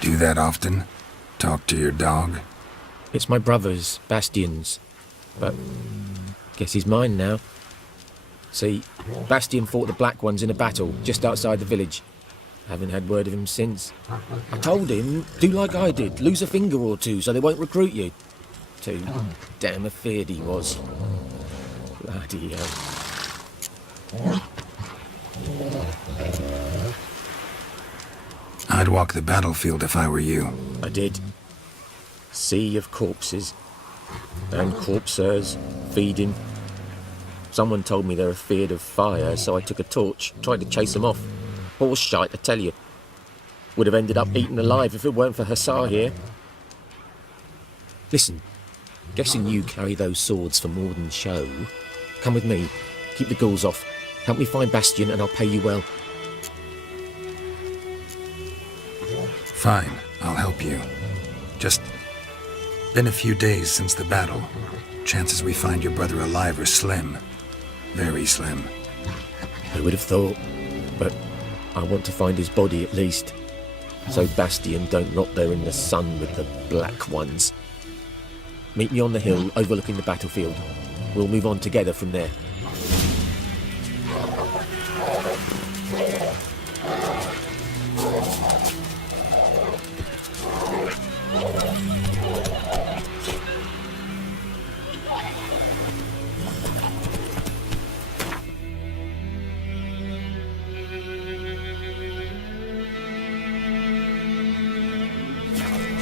Do that often? Talk to your dog? It's my brother's, Bastion's. But guess he's mine now. See, Bastion fought the Black Ones in a battle just outside the village. Haven't had word of him since. I told him, do like I did, lose a finger or two so they won't recruit you. Too damn afeard he was. Bloody hell. I'd walk the battlefield if I were you. I did. Sea of corpses. And corpsers, feeding. Someone told me they're afeard of fire, so I took a torch, tried to chase them off. Horse shite, I tell you. Would have ended up eaten alive if it weren't for Hussar here. Listen, guessing you carry those swords for more than show. Come with me, keep the ghouls off. Help me find Bastion and I'll pay you well. Fine, I'll help you. Just been a few days since the battle. Chances we find your brother alive are slim. Very slim. I would have thought, but I want to find his body at least, so Bastion don't rot there in the sun with the Black Ones. Meet me on the hill overlooking the battlefield. We'll move on together from there.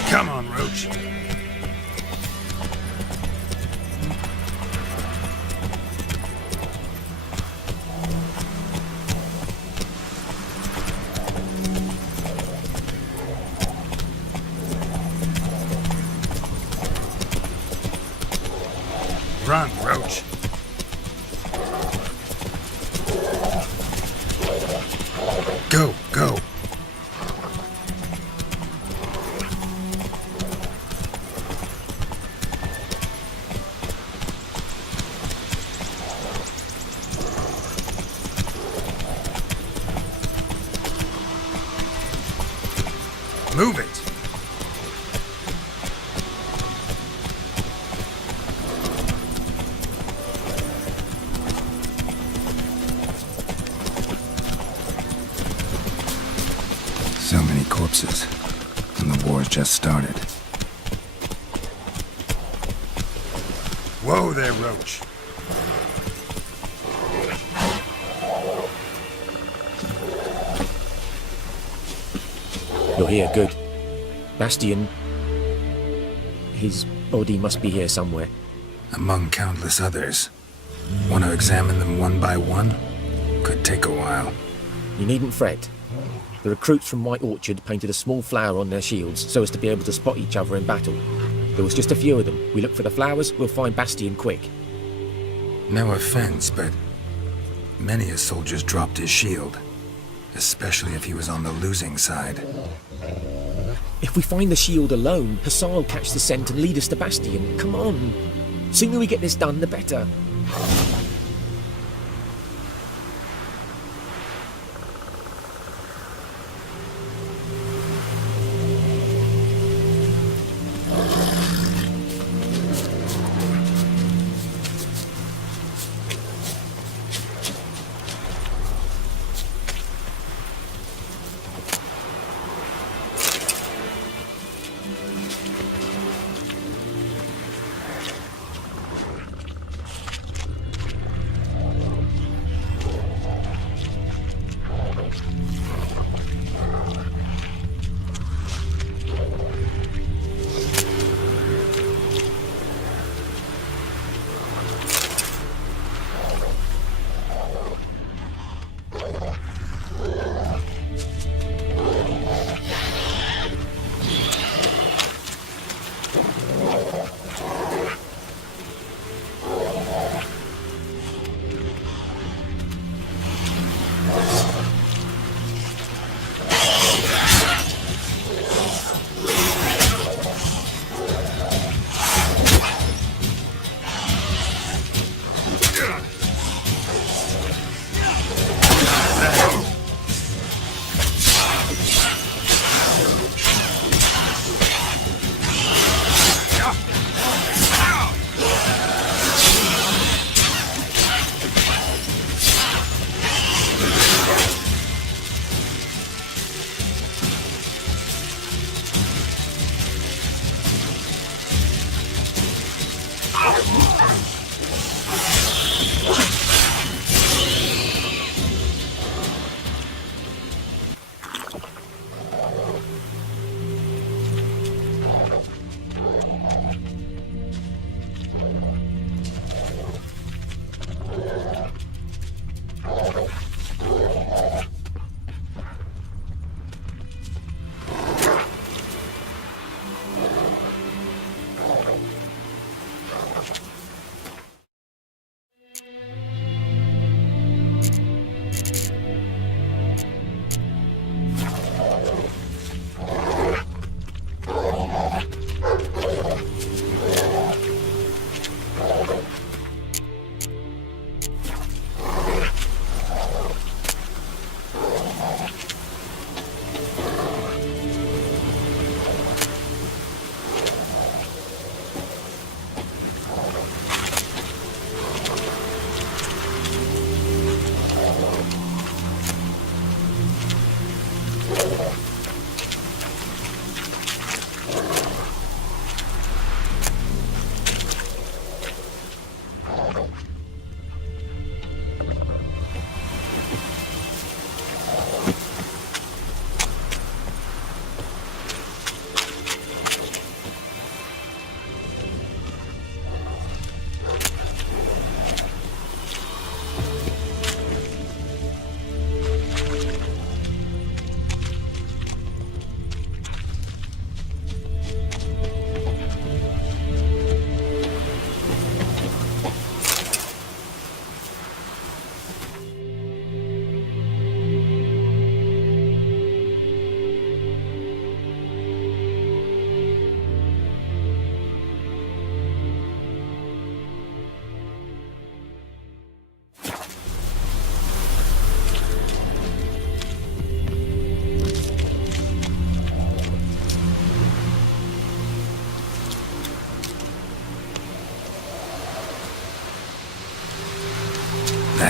Come on, Roach. Run, Roach. Go, go. Move it. So many corpses, and the war's just started. Whoa there, Roach. You're here, good. Bastion... his body must be here somewhere. Among countless others. Want to examine them one by one? Could take a while. You needn't fret. The recruits from White Orchard painted a small flower on their shields so as to be able to spot each other in battle. There was just a few of them. We look for the flowers, we'll find Bastion quick. No offense, but many a soldier's dropped his shield. Especially if he was on the losing side. If we find the shield alone, Hassan will catch the scent and lead us to Bastion. Come on. Sooner we get this done, the better.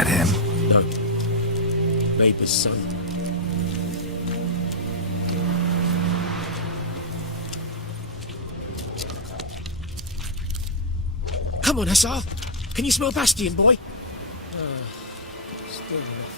That him? No. Neighbour's son. Come on, Hussar. Can you smell Bastion, boy? Still nothing.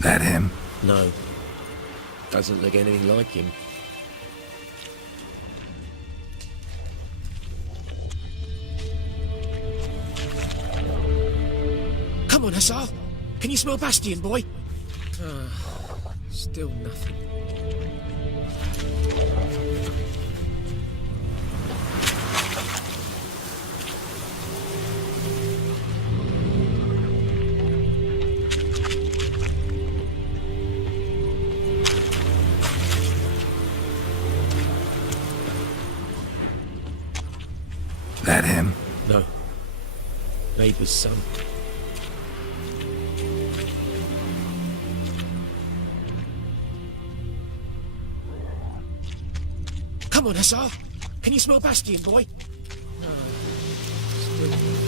That him? No. Doesn't look anything like him. Come on, Hussar. Can you smell Bastion, boy? Still nothing. That him? No. Neighbour's son. Come on, Hussar. Can you smell Bastion, boy? Still nothing.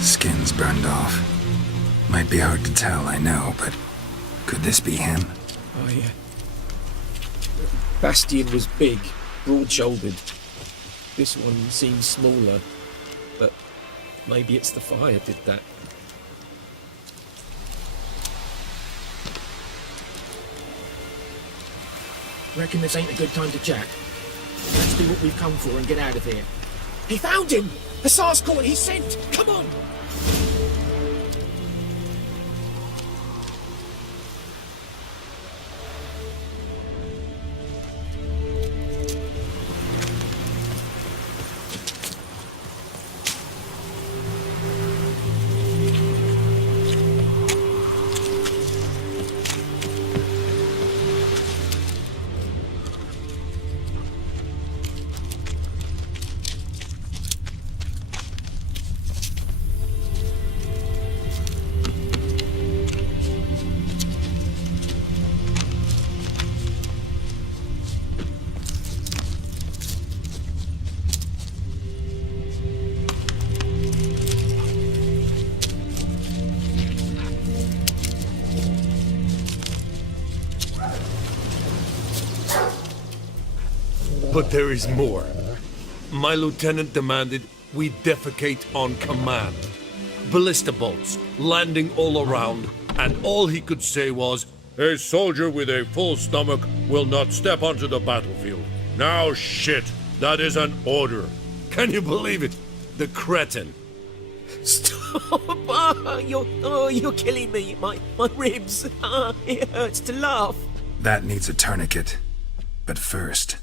Skin's burned off. Might be hard to tell, I know, but could this be him? Oh, yeah. Bastion was big, broad-shouldered. This one seems smaller, but maybe it's the fire did that. Reckon this ain't a good time to chat. Let's do what we've come for and get out of here. He found him! Hussar's caught, he's sent! Come on! But there is more. My lieutenant demanded we defecate on command. Ballista bolts, landing all around, and all he could say was, "A soldier with a full stomach will not step onto the battlefield." Now shit, that is an order. Can you believe it? The cretin. Stop! You're killing me. My ribs. It hurts to laugh. That needs a tourniquet. But first,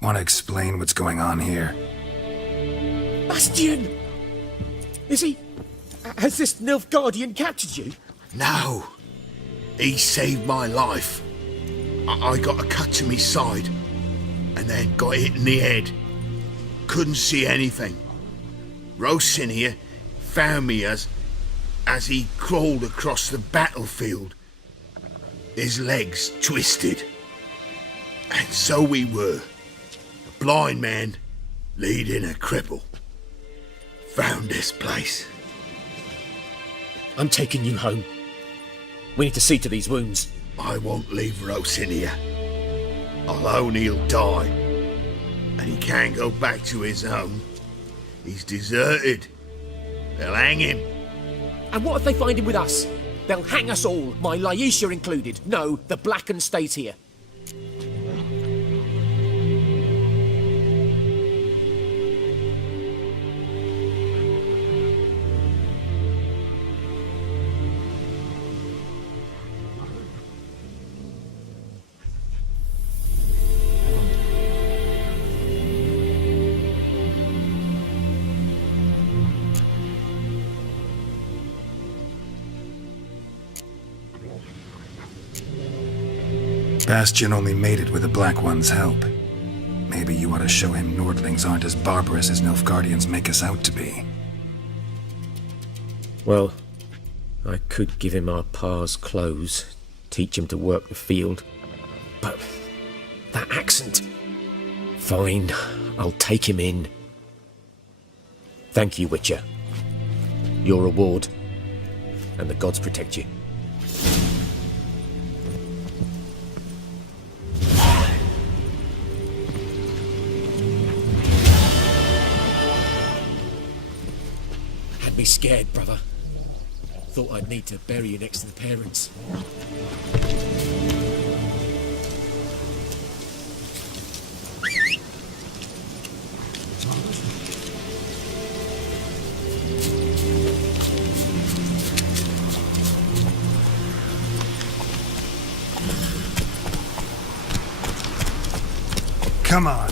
want to explain what's going on here? Bastian! Is he... Has this Nilfgaardian captured you? No. He saved my life. I got a cut to my side, and then got hit in the head. Couldn't see anything. Rosin here found me as he crawled across the battlefield. His legs twisted. And so we were. A blind man leading a cripple. Found this place. I'm taking you home. We need to see to these wounds. I won't leave Rosin here. Alone he'll die. And he can't go back to his home. He's deserted. They'll hang him. And what if they find him with us? They'll hang us all, my Laisha included. No, the Blackened stays here. Bastian only made it with the Black One's help. Maybe you ought to show him Nordlings aren't as barbarous as Nilfgaardians make us out to be. Well, I could give him our pa's clothes, teach him to work the field. But that accent... Fine, I'll take him in. Thank you, Witcher. Your reward, and the gods protect you. Had me scared, brother. Thought I'd need to bury you next to the parents. Come on.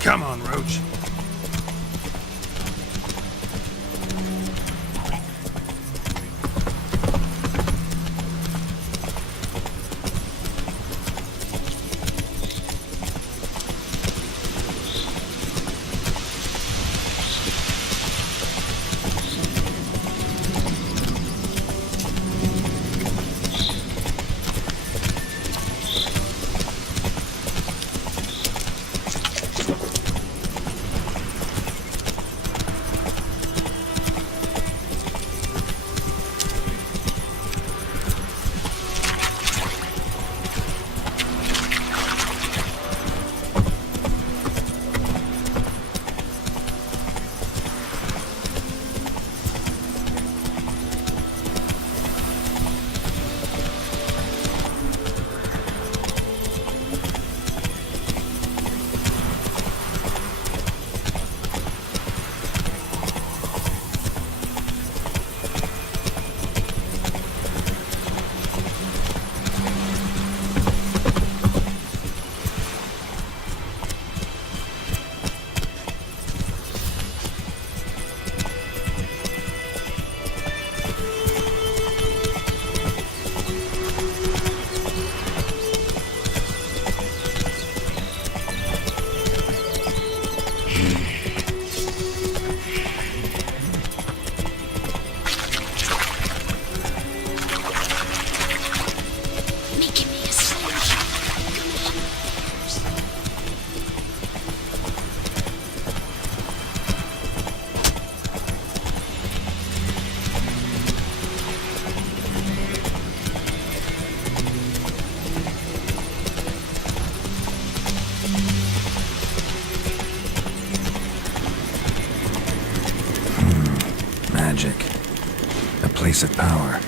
Come on, Roach. Place of power.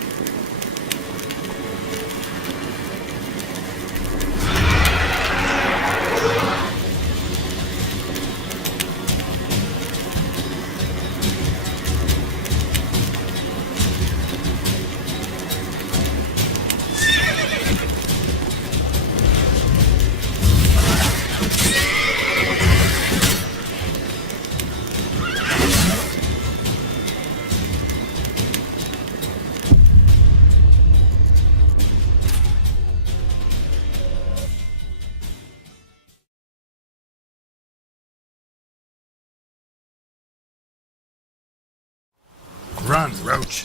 Run, Roach.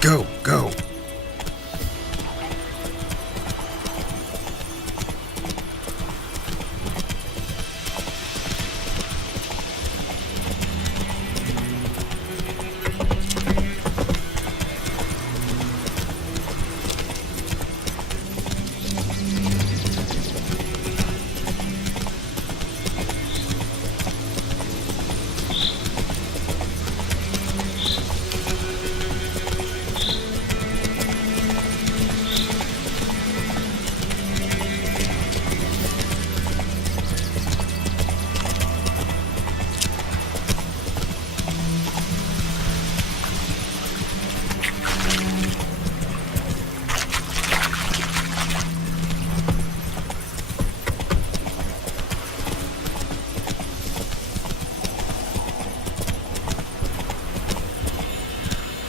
Go, go.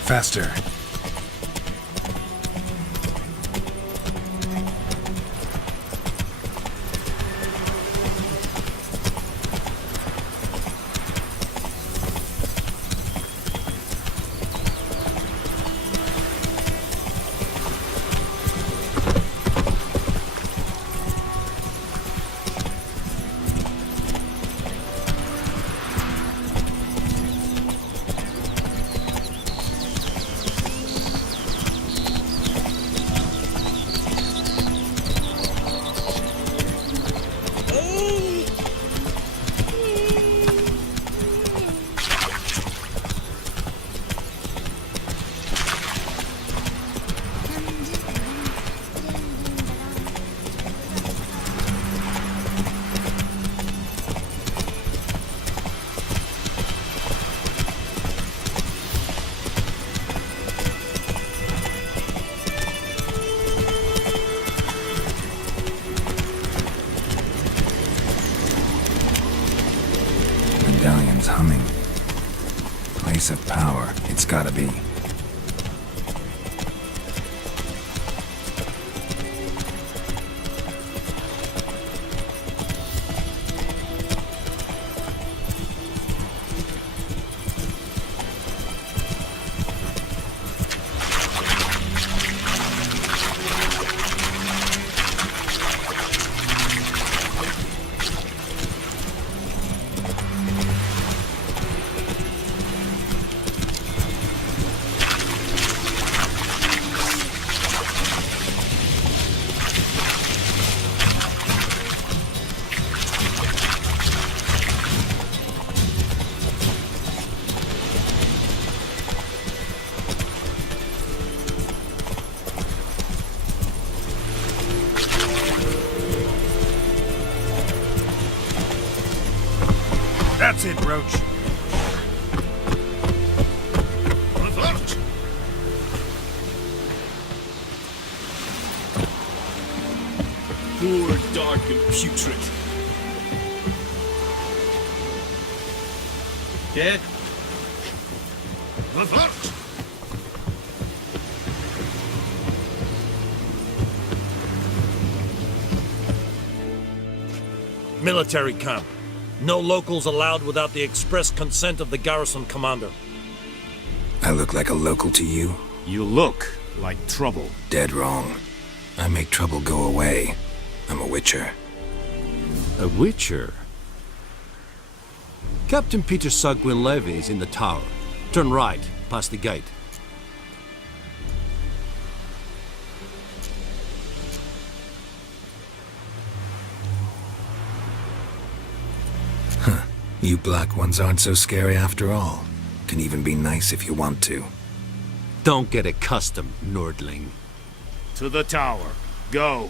Faster. Medallion's humming. Place of power. It's gotta be. That's it, Roach. Revert! Poor, dark, and putrid. Dead? Revert! Military camp. No locals allowed without the express consent of the garrison commander. I look like a local to you? You look like trouble. Dead wrong. I make trouble go away. I'm a witcher. A witcher? Captain Peter Sagwin Levy is in the tower. Turn right, past the gate. Huh. You black ones aren't so scary after all. Can even be nice if you want to. Don't get accustomed, Nordling. To the tower. Go.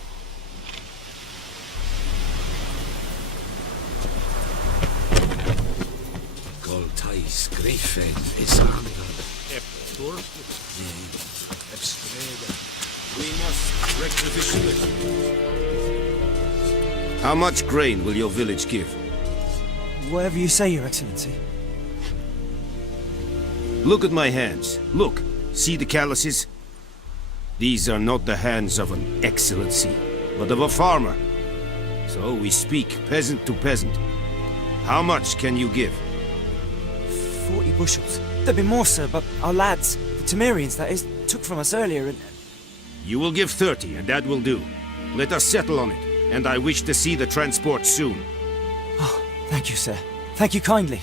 Goltais Griffin is under. We must requisition it. How much grain will your village give? Whatever you say, Your Excellency. Look at my hands. Look. See the calluses? These are not the hands of an excellency, but of a farmer. So we speak peasant to peasant. How much can you give? 40 bushels. There'd be more, sir, but our lads, the Temerians, that is, took from us earlier and... You will give 30, and that will do. Let us settle on it, and I wish to see the transport soon. Oh, thank you, sir. Thank you kindly.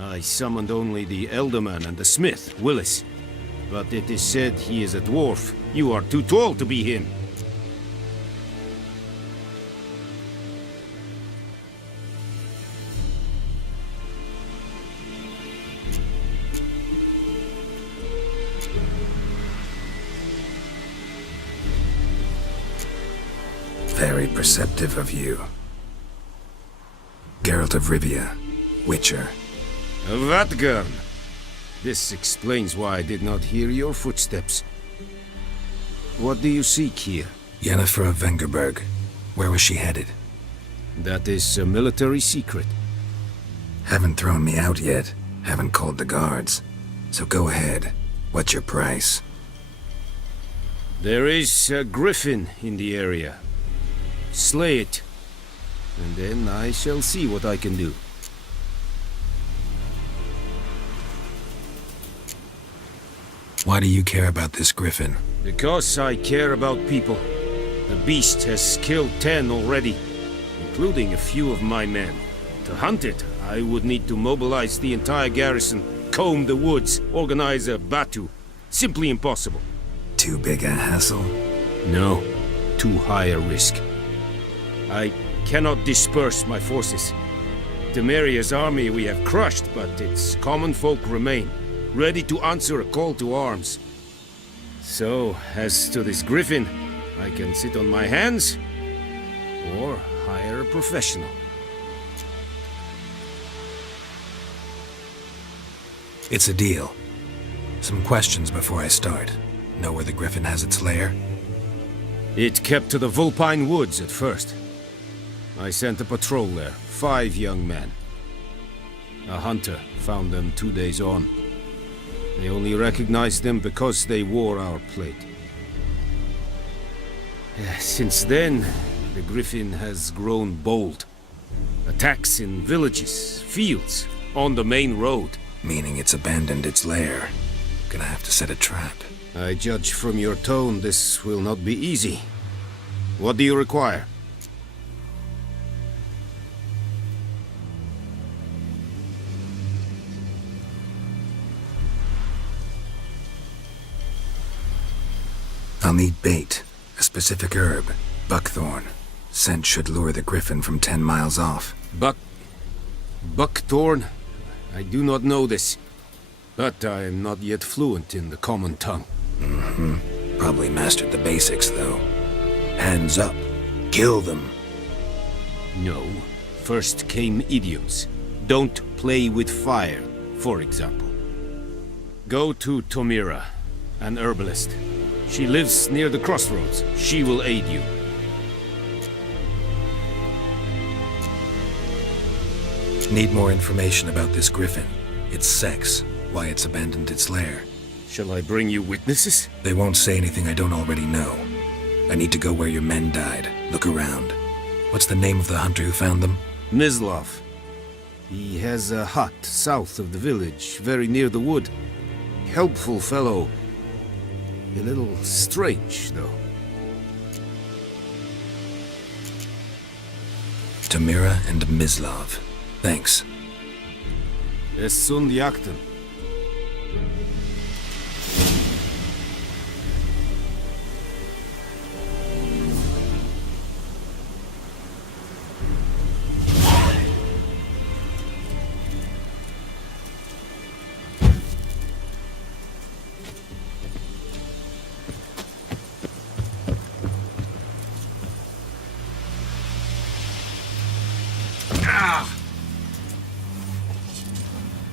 I summoned only the Elderman and the smith, Willis. But it is said he is a dwarf. You are too tall to be him. Very perceptive of you. Geralt of Rivia, Witcher. Vatgern! This explains why I did not hear your footsteps. What do you seek here? Yennefer of Vengerberg. Where was she headed? That is a military secret. Haven't thrown me out yet. Haven't called the guards. So go ahead. What's your price? There is a griffin in the area. Slay it. And then I shall see what I can do. Why do you care about this griffin? Because I care about people. The beast has killed 10 already, including a few of my men. To hunt it, I would need to mobilize the entire garrison, comb the woods, organize a batu. Simply impossible. Too big a hassle? No, too high a risk. I cannot disperse my forces. Temeria's army we have crushed, but its common folk remain, ready to answer a call to arms. So, as to this griffin, I can sit on my hands, or hire a professional. It's a deal. Some questions before I start. Know where the griffin has its lair? It kept to the Vulpine Woods at first. I sent a patrol there, 5 young men. A hunter found them 2 days on. They only recognized them because they wore our plate. Since then, the griffin has grown bold. Attacks in villages, fields, on the main road. Meaning it's abandoned its lair. Gonna have to set a trap. I judge from your tone this will not be easy. What do you require? I'll need bait, a specific herb, buckthorn. Scent should lure the griffin from 10 miles off. Buckthorn? I do not know this, but I am not yet fluent in the common tongue. Probably mastered the basics, though. Hands up. Kill them. No. First came idioms. Don't play with fire, for example. Go to Tomira, an herbalist. She lives near the crossroads. She will aid you. Need more information about this griffin. Its sex, why it's abandoned its lair. Shall I bring you witnesses? They won't say anything I don't already know. I need to go where your men died. Look around. What's the name of the hunter who found them? Mislov. He has a hut south of the village, very near the wood. Helpful fellow. A little strange, though. Tamira and Mislov. Thanks. Es sunt jakten.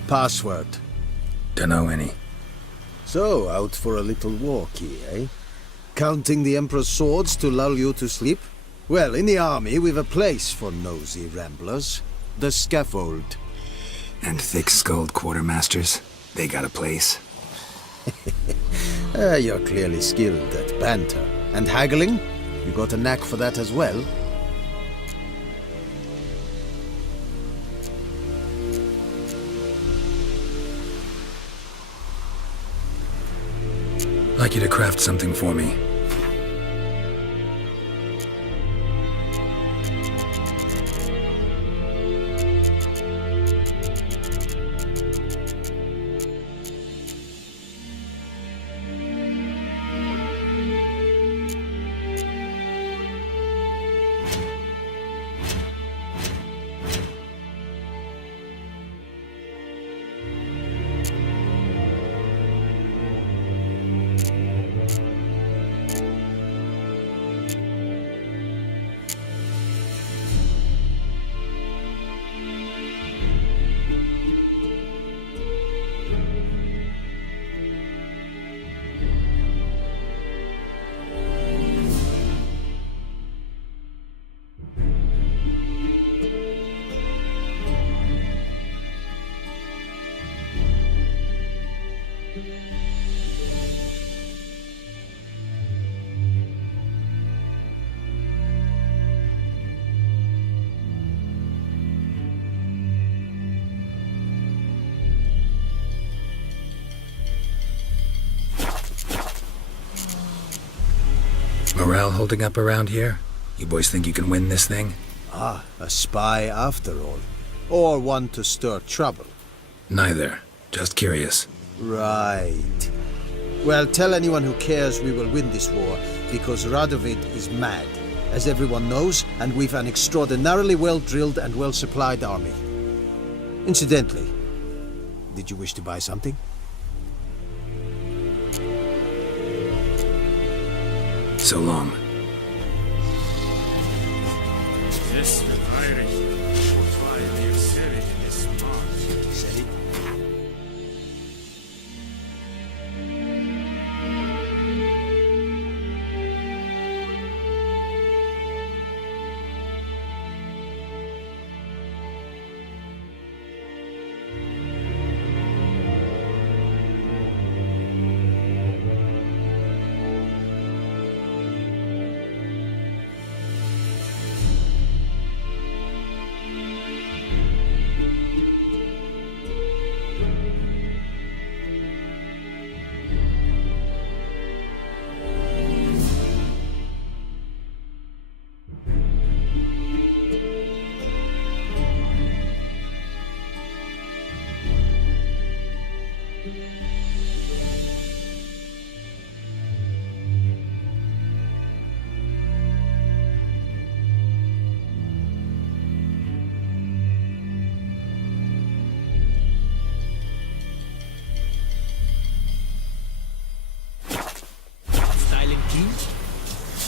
Password. Dunno any. So, out for a little walkie, eh? Counting the Emperor's swords to lull you to sleep? Well, in the army, we've a place for nosy ramblers. The scaffold. And thick-skulled quartermasters. They got a place. You're clearly skilled at banter. And haggling? You got a knack for that as well? I'd like you to craft something for me. Morale holding up around here? You boys think you can win this thing? Ah, a spy after all. Or one to stir trouble. Neither. Just curious. Right. Well, tell anyone who cares we will win this war, because Radovid is mad, as everyone knows, and we've an extraordinarily well-drilled and well-supplied army. Incidentally, did you wish to buy something? So long. This Irish.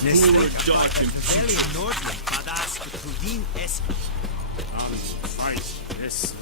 Nur Deutschen Very Nordland, Badass, Trudin, S. Fight, yes.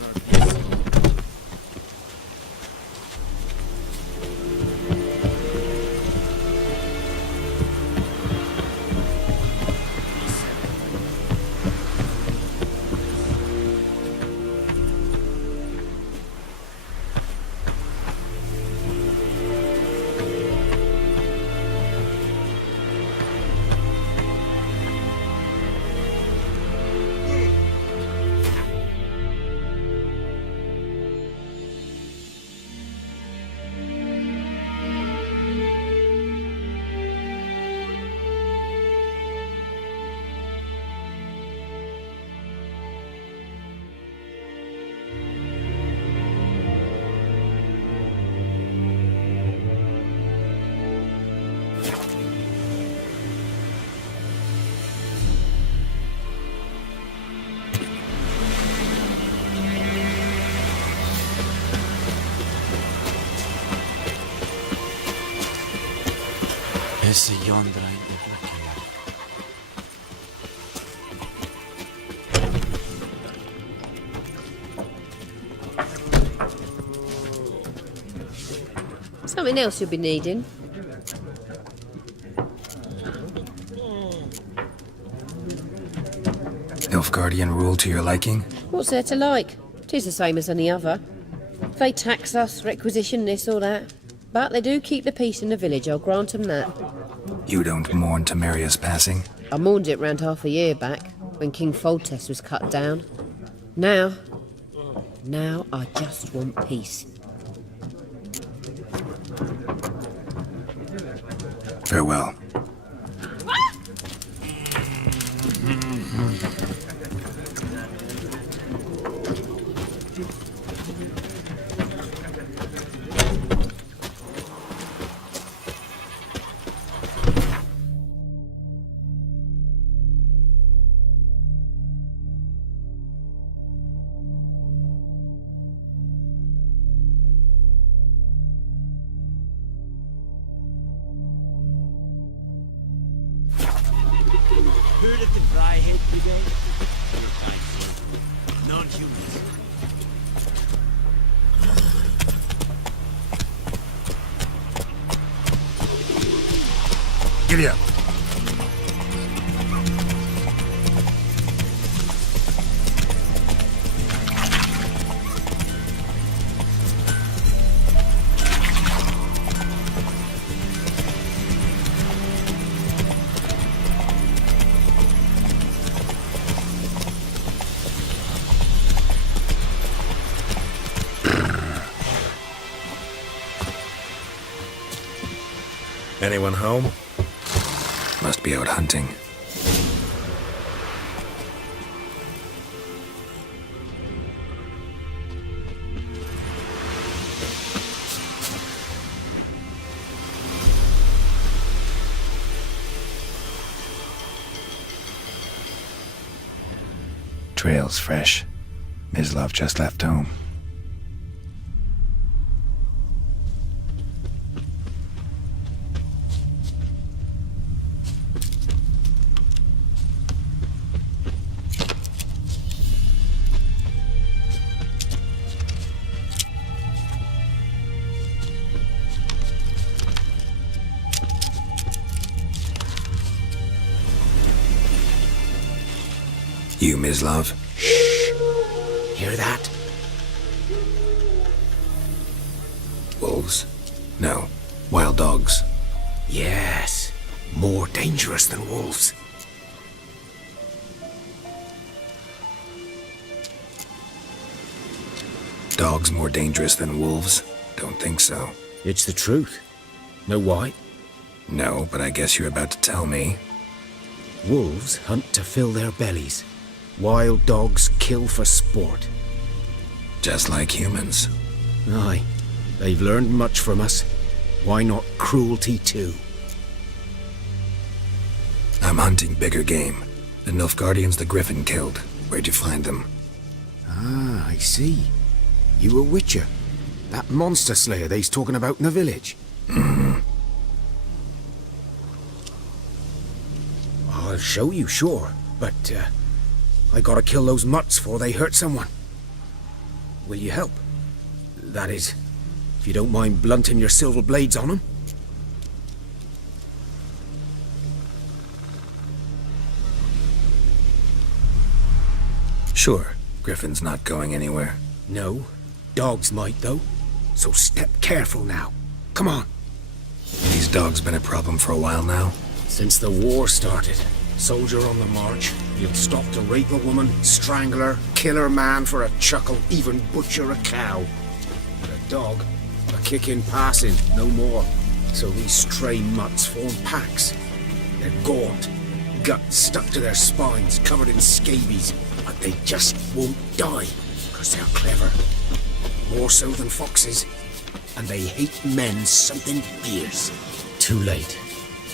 Is the yonder ain't the brickyard? Something else you'll be needing. Nilfgaardian rule to your liking? What's there to like? 'Tis the same as any other. They tax us, requisition this or that. But they do keep the peace in the village, I'll grant 'em that. You don't mourn Temeria's passing? I mourned it round half a year back, when King Foltest was cut down. Now I just want peace. Farewell. Heard of the Dryhead Brigade? Your kind folk. Non-humans. Giddy up. Anyone home? Must be out hunting. Trail's fresh. Mislav just left home. You, Mislav? Hear that? Wolves? No. Wild dogs. Yes. More dangerous than wolves. Dogs more dangerous than wolves? Don't think so. It's the truth. Know why? No, but I guess you're about to tell me. Wolves hunt to fill their bellies. Wild dogs kill for sport. Just like humans. Aye. They've learned much from us. Why not cruelty too? I'm hunting bigger game. The Nilfgaardians the Griffin killed. Where'd you find them? Ah, I see. You a witcher. That monster slayer they's talking about in the village. Mm-hmm. I'll show you, sure. But, I gotta kill those mutts before they hurt someone. Will you help? That is, if you don't mind blunting your silver blades on them. Sure. Griffin's not going anywhere. No. Dogs might, though. So step careful now. Come on. These dogs been a problem for a while now? Since the war started. Soldier on the march. You'll stop to rape a woman, strangle her, kill her man for a chuckle, even butcher a cow. But a dog, a kick in passing, no more. So these stray mutts form packs. They're gaunt, guts stuck to their spines, covered in scabies, but they just won't die, because they're clever. More so than foxes. And they hate men something fierce. Too late.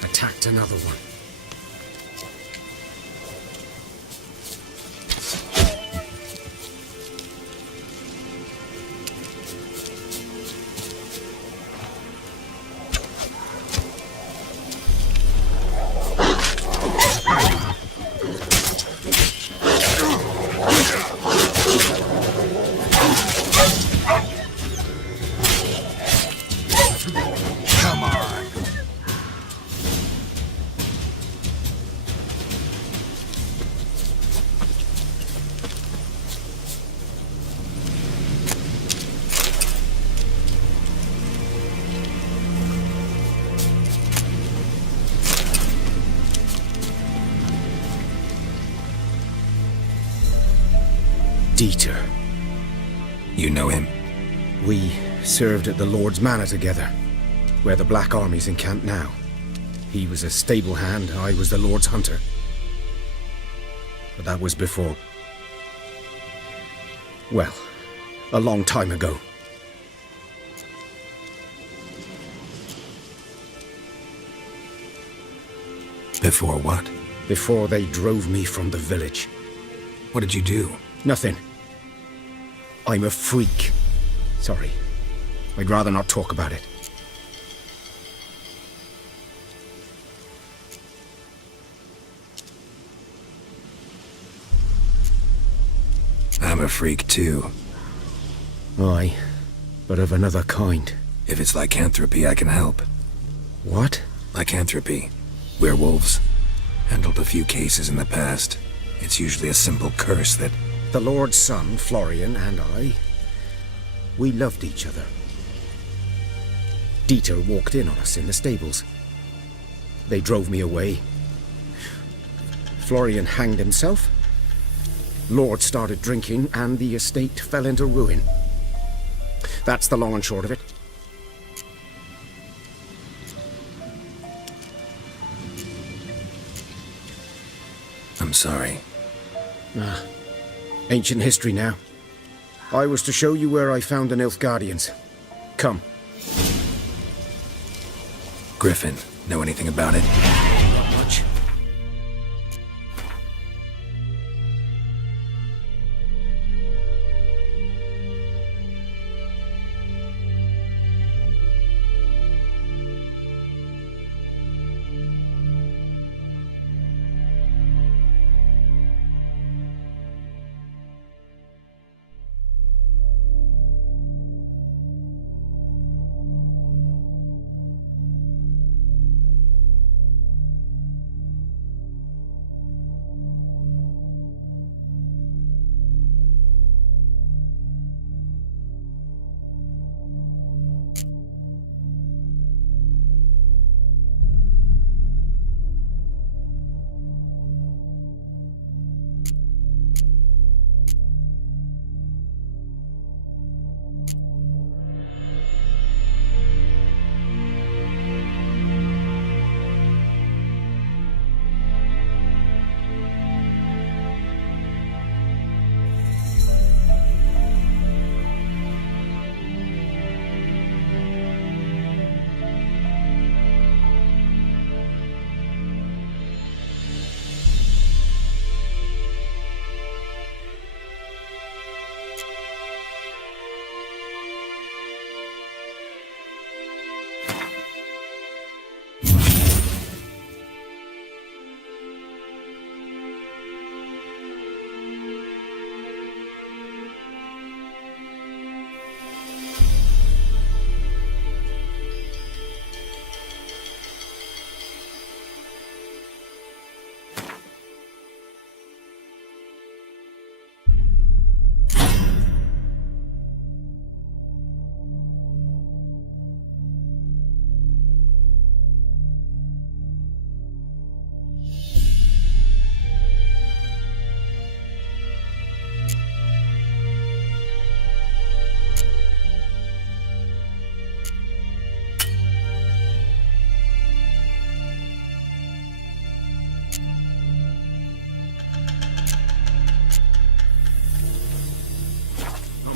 Attacked another one. Dieter. You know him? We served at the Lord's Manor together, where the Black Army's encamped now. He was a stable hand, I was the Lord's hunter. But that was before... well, a long time ago. Before what? Before they drove me from the village. What did you do? Nothing. I'm a freak. Sorry. I'd rather not talk about it. I'm a freak too. Aye, but of another kind. If it's lycanthropy, I can help. What? Lycanthropy. Werewolves. Handled a few cases in the past. It's usually a simple curse that... The Lord's son, Florian, and I... we loved each other. Dieter walked in on us in the stables. They drove me away. Florian hanged himself. Lord started drinking, and the estate fell into ruin. That's the long and short of it. I'm sorry. Ancient history now. I was to show you where I found the Nilfgaardians. Come. Griffin, know anything about it? Not much.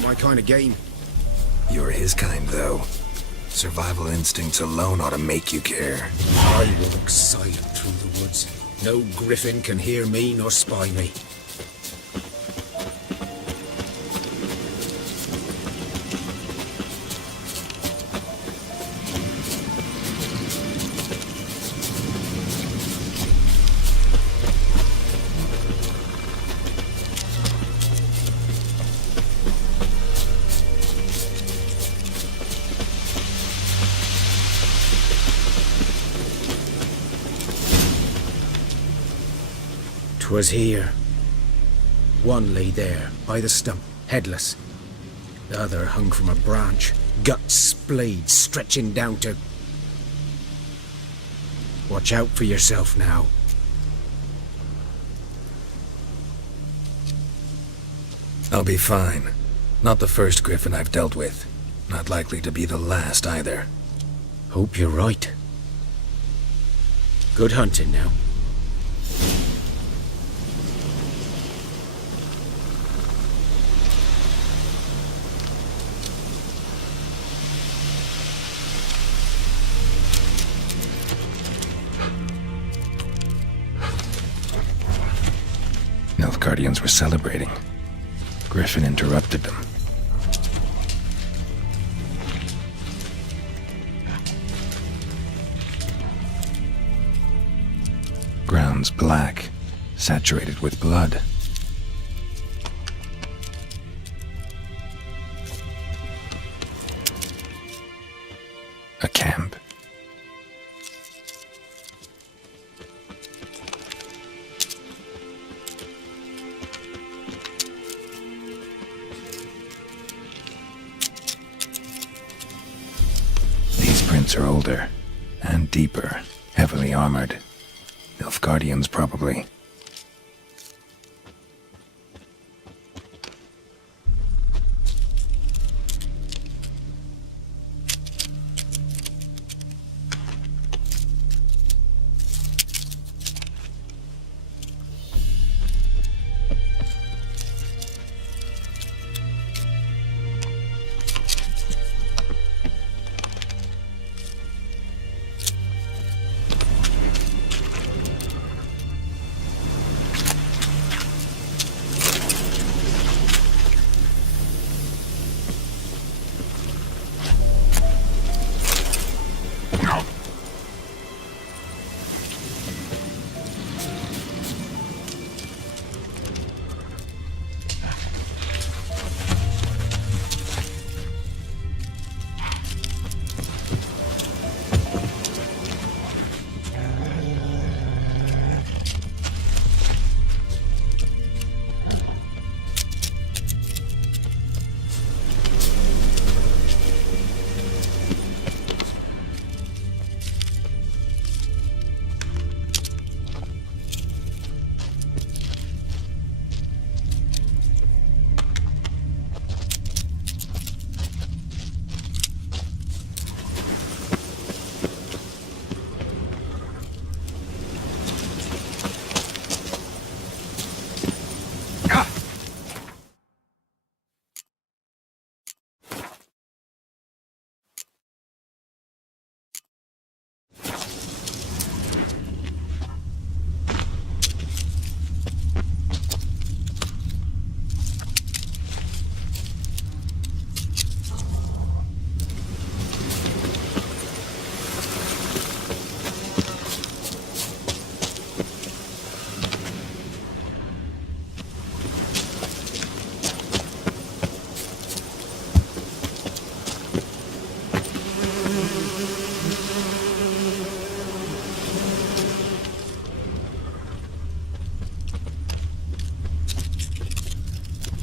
My kind of game. You're his kind, though. Survival instincts alone ought to make you care. I walk silent through the woods. No griffin can hear me nor spy me. 'Twas here. One lay there, by the stump, headless. The other hung from a branch, guts splayed, stretching down to... Watch out for yourself now. I'll be fine. Not the first griffin I've dealt with. Not likely to be the last either. Hope you're right. Good hunting now. Nilfgaardians were celebrating. Griffin interrupted them. Ground's black, saturated with blood. A camp. These prints are older and deeper, heavily armored. Nilfgaardians, probably.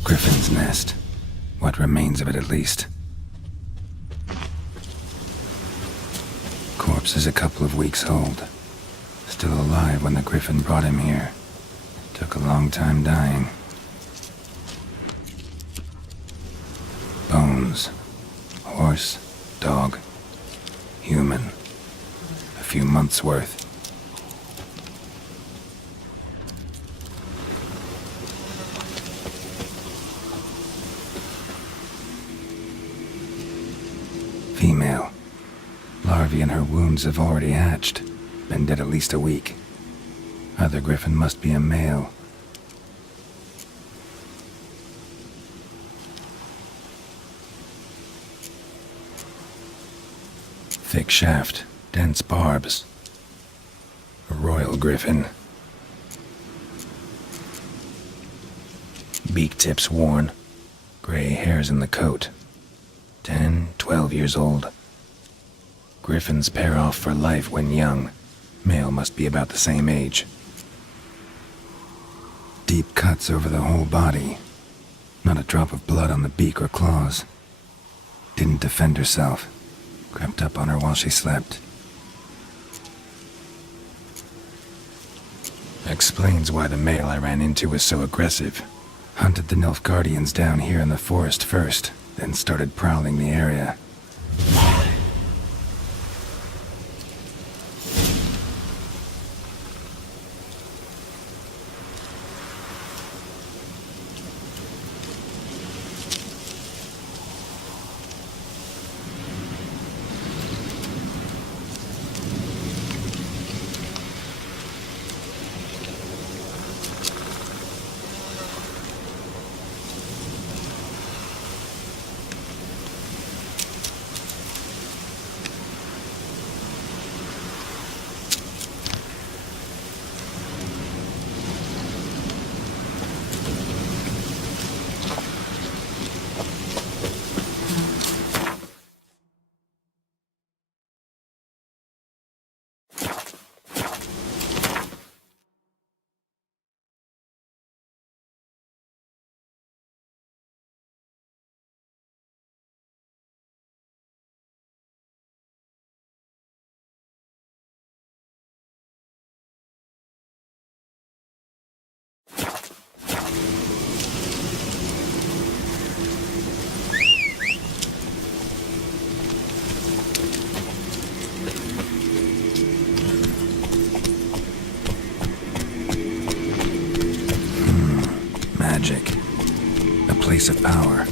Griffin's nest. What remains of it, at least. Corpse is a couple of weeks old. Still alive when the Griffin brought him here. Took a long time dying. Bones. Horse, dog, human. A few months' worth. Female. Larvae in her wounds have already hatched. Been dead at least a week. Other Griffin must be a male. Thick shaft, dense barbs. A royal Griffin. Beak tips worn. Gray hairs in the coat. 10, 12 years old. Griffins pair off for life when young. Male must be about the same age. Deep cuts over the whole body. Not a drop of blood on the beak or claws. Didn't defend herself. Crept up on her while she slept. Explains why the male I ran into was so aggressive. Hunted the Nilfgaardians down here in the forest first, then started prowling the area. Magic. A place of power.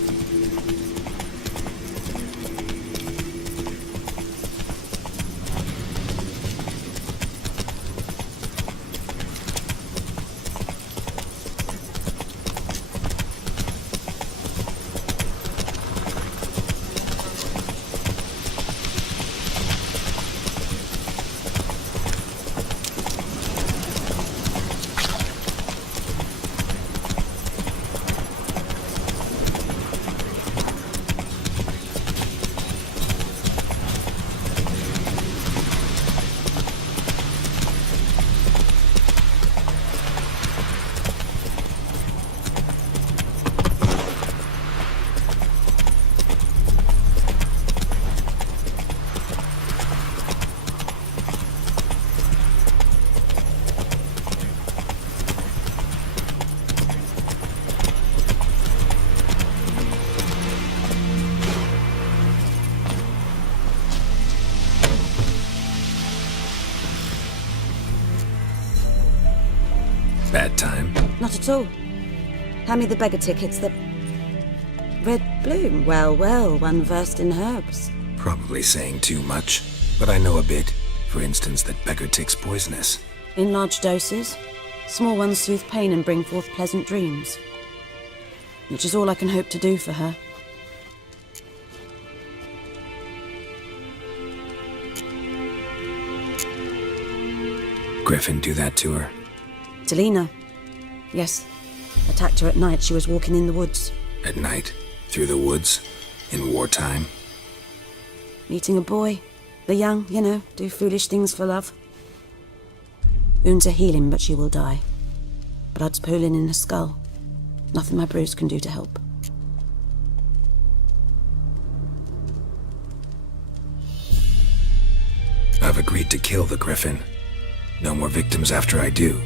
Bad time? Not at all. Hand me the beggar tickets that... Red bloom. Well, well, one versed in herbs. Probably saying too much, but I know a bit. For instance, that beggar tick's poisonous. In large doses. Small ones soothe pain and bring forth pleasant dreams. Which is all I can hope to do for her. Griffin do that to her? Delina. Yes. Attacked her at night. She was walking in the woods. At night? Through the woods? In wartime? Meeting a boy. The young, you know, do foolish things for love. Wounds are healing, but she will die. Blood's pooling in her skull. Nothing my bruise can do to help. I've agreed to kill the Griffin. No more victims after I do.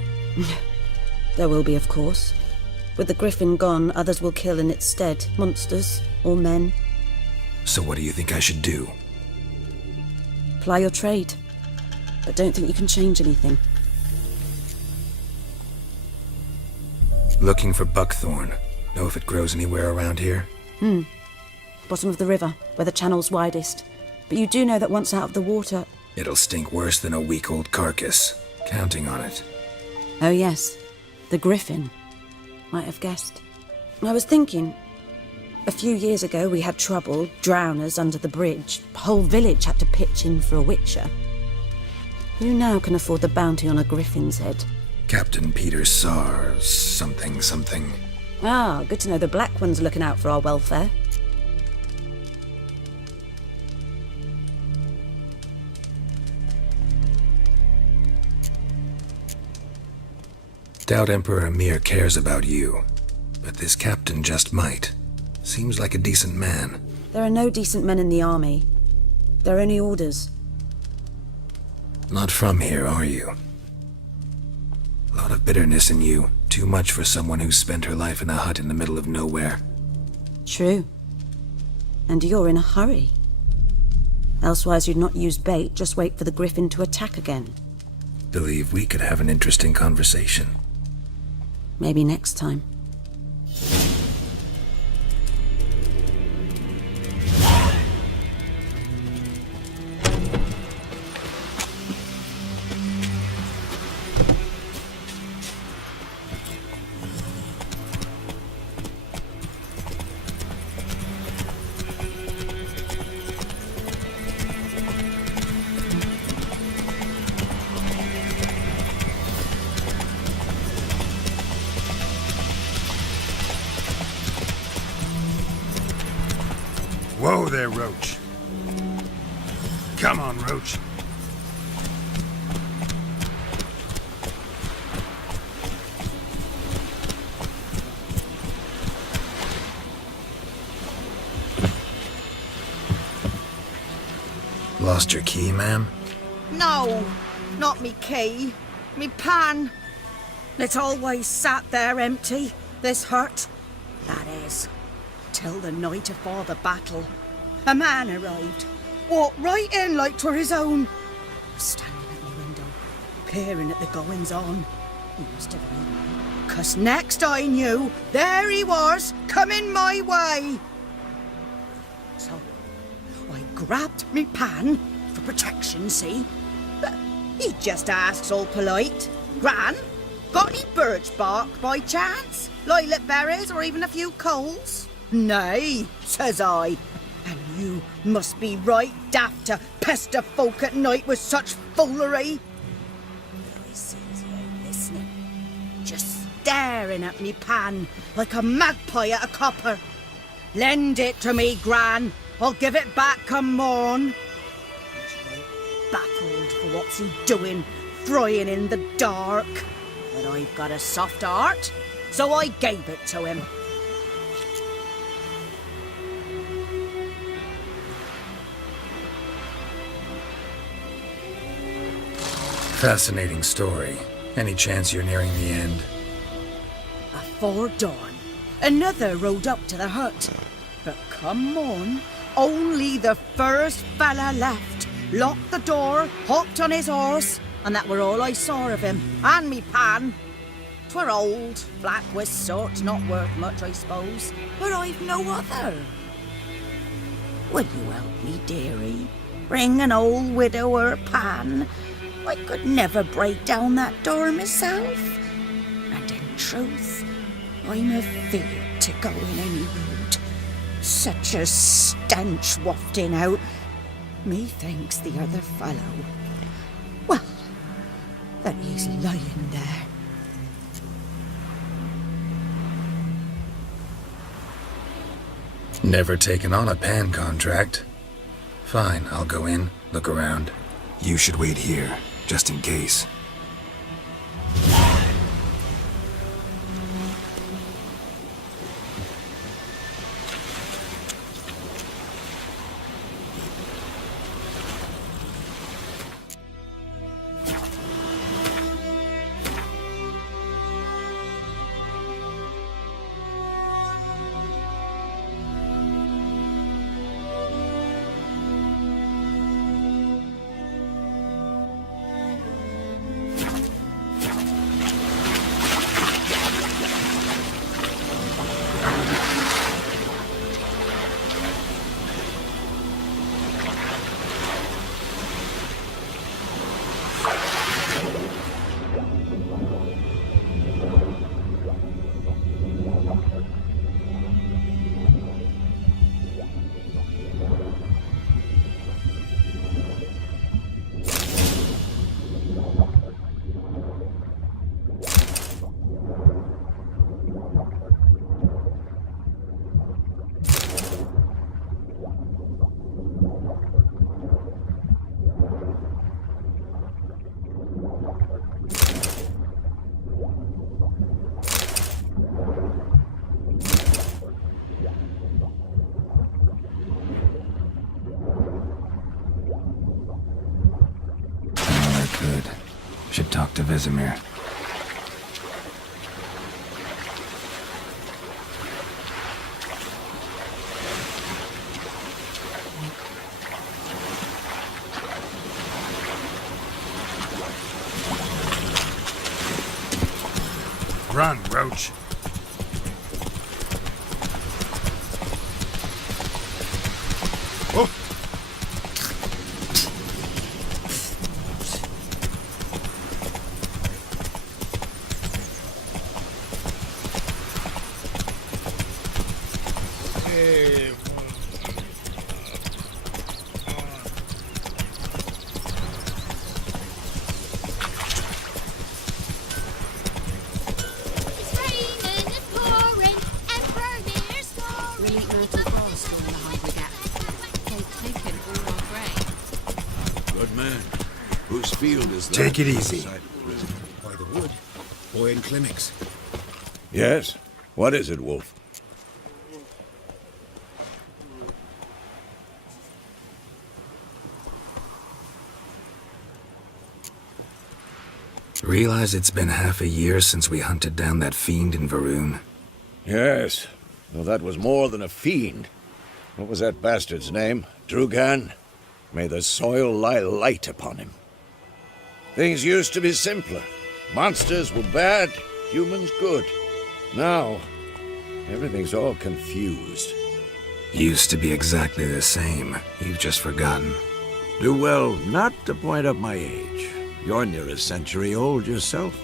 There will be, of course. With the Griffin gone, others will kill in its stead. Monsters or men. So what do you think I should do? Ply your trade. But don't think you can change anything. Looking for buckthorn. Know if it grows anywhere around here? Bottom of the river, where the channel's widest. But you do know that once out of the water... It'll stink worse than a week-old carcass. Counting on it. Oh yes, the Griffin. Might have guessed. I was thinking... A few years ago we had trouble, drowners under the bridge. The whole village had to pitch in for a witcher. Who now can afford the bounty on a Griffin's head? Captain Peter Sar... something. Ah, good to know the Black One's looking out for our welfare. Doubt Emperor Emir cares about you. But this captain just might. Seems like a decent man. There are no decent men in the army. They're only orders. Not from here, are you? A lot of bitterness in you. Too much for someone who spent her life in a hut in the middle of nowhere. True. And you're in a hurry. Elsewise you'd not use bait, just wait for the griffin to attack again. Believe we could have an interesting conversation. Maybe next time. Whoa there, Roach. Come on, Roach. Lost your key, ma'am? No, not me key. Me pan. It's always sat there empty, this hut. That is, till the night afore the battle. A man arrived, walked right in like 'twere his own. Was standing at the window, peering at the goings-on. He must have known, 'cause next I knew, there he was, coming my way. So, I grabbed me pan, for protection, see? But he just asks all polite, Gran, got any birch bark by chance? Lilac berries or even a few coals? Nay, says I. And you must be right daft to pester folk at night with such foolery. I sits here listening, just staring at me pan like a magpie at a copper. Lend it to me, Gran. I'll give it back come morn. He's right baffled for what's he doing, frying in the dark. But I've got a soft heart, so I gave it to him. Fascinating story. Any chance you're nearing the end? Afore dawn, another rode up to the hut. But come on, only the first fella left. Locked the door, hopped on his horse, and that were all I saw of him, and me pan. 'Twere old, black-wist sort, not worth much, I suppose, but I've no other. Will you help me, dearie? Bring an old widower pan? I could never break down that door myself. And in truth, I'm afeard to go in any road. Such a stench wafting out. Methinks the other fellow, well, that he's lying there. Never taken on a pan contract. Fine, I'll go in, look around. You should wait here, just in case. Should talk to Vesemir. Run, Roach. Oh. It's raining, it's pouring, and Vermeer's snoring. We'll eat no too fast during the Hungry Gap. They've taken all our grain. Good man. Whose field is that? Take it easy. By the wood. Boy in clinics. Yes? What is it, Wolf? Realize it's been half a year since we hunted down that fiend in Varun? Yes. Well, that was more than a fiend. What was that bastard's name? Drugan? May the soil lie light upon him. Things used to be simpler. Monsters were bad, humans good. Now, everything's all confused. Used to be exactly the same. You've just forgotten. Do well not to point up my age. You're near a century old yourself.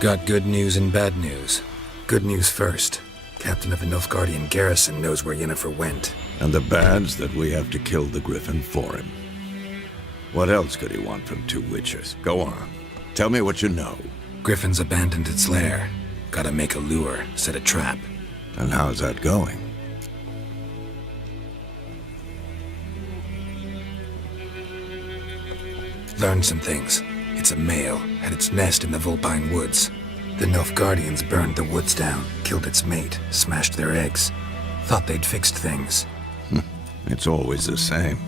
Got good news and bad news. Good news first. Captain of the Nilfgaardian garrison knows where Yennefer went. And the bad's that we have to kill the Griffin for him. What else could he want from two witchers? Go on. Tell me what you know. Griffin's abandoned its lair. Gotta make a lure, set a trap. And how's that going? Learned some things. It's a male, had its nest in the Vulpine Woods. The Nilfgaardians burned the woods down, killed its mate, smashed their eggs. Thought they'd fixed things. It's always the same.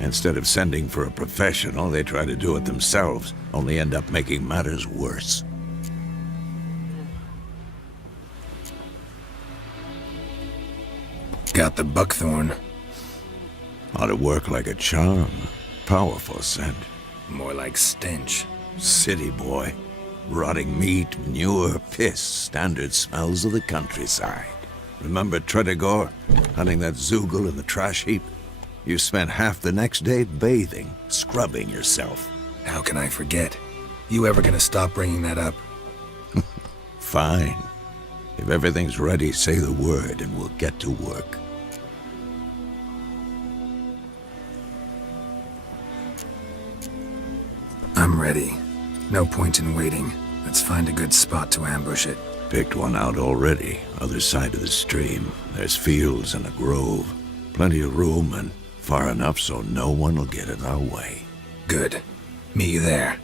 Instead of sending for a professional, they try to do it themselves, only end up making matters worse. Got the buckthorn. Ought to work like a charm. Powerful scent. More like stench. City boy. Rotting meat, manure, piss, standard smells of the countryside. Remember Tredegor? Hunting that Zoogle in the trash heap? You spent half the next day bathing, scrubbing yourself. How can I forget? You ever gonna stop bringing that up? Fine. If everything's ready, say the word and we'll get to work. I'm ready. No point in waiting. Let's find a good spot to ambush it. Picked one out already, other side of the stream. There's fields and a grove. Plenty of room and far enough so no one will get in our way. Good. Meet you there.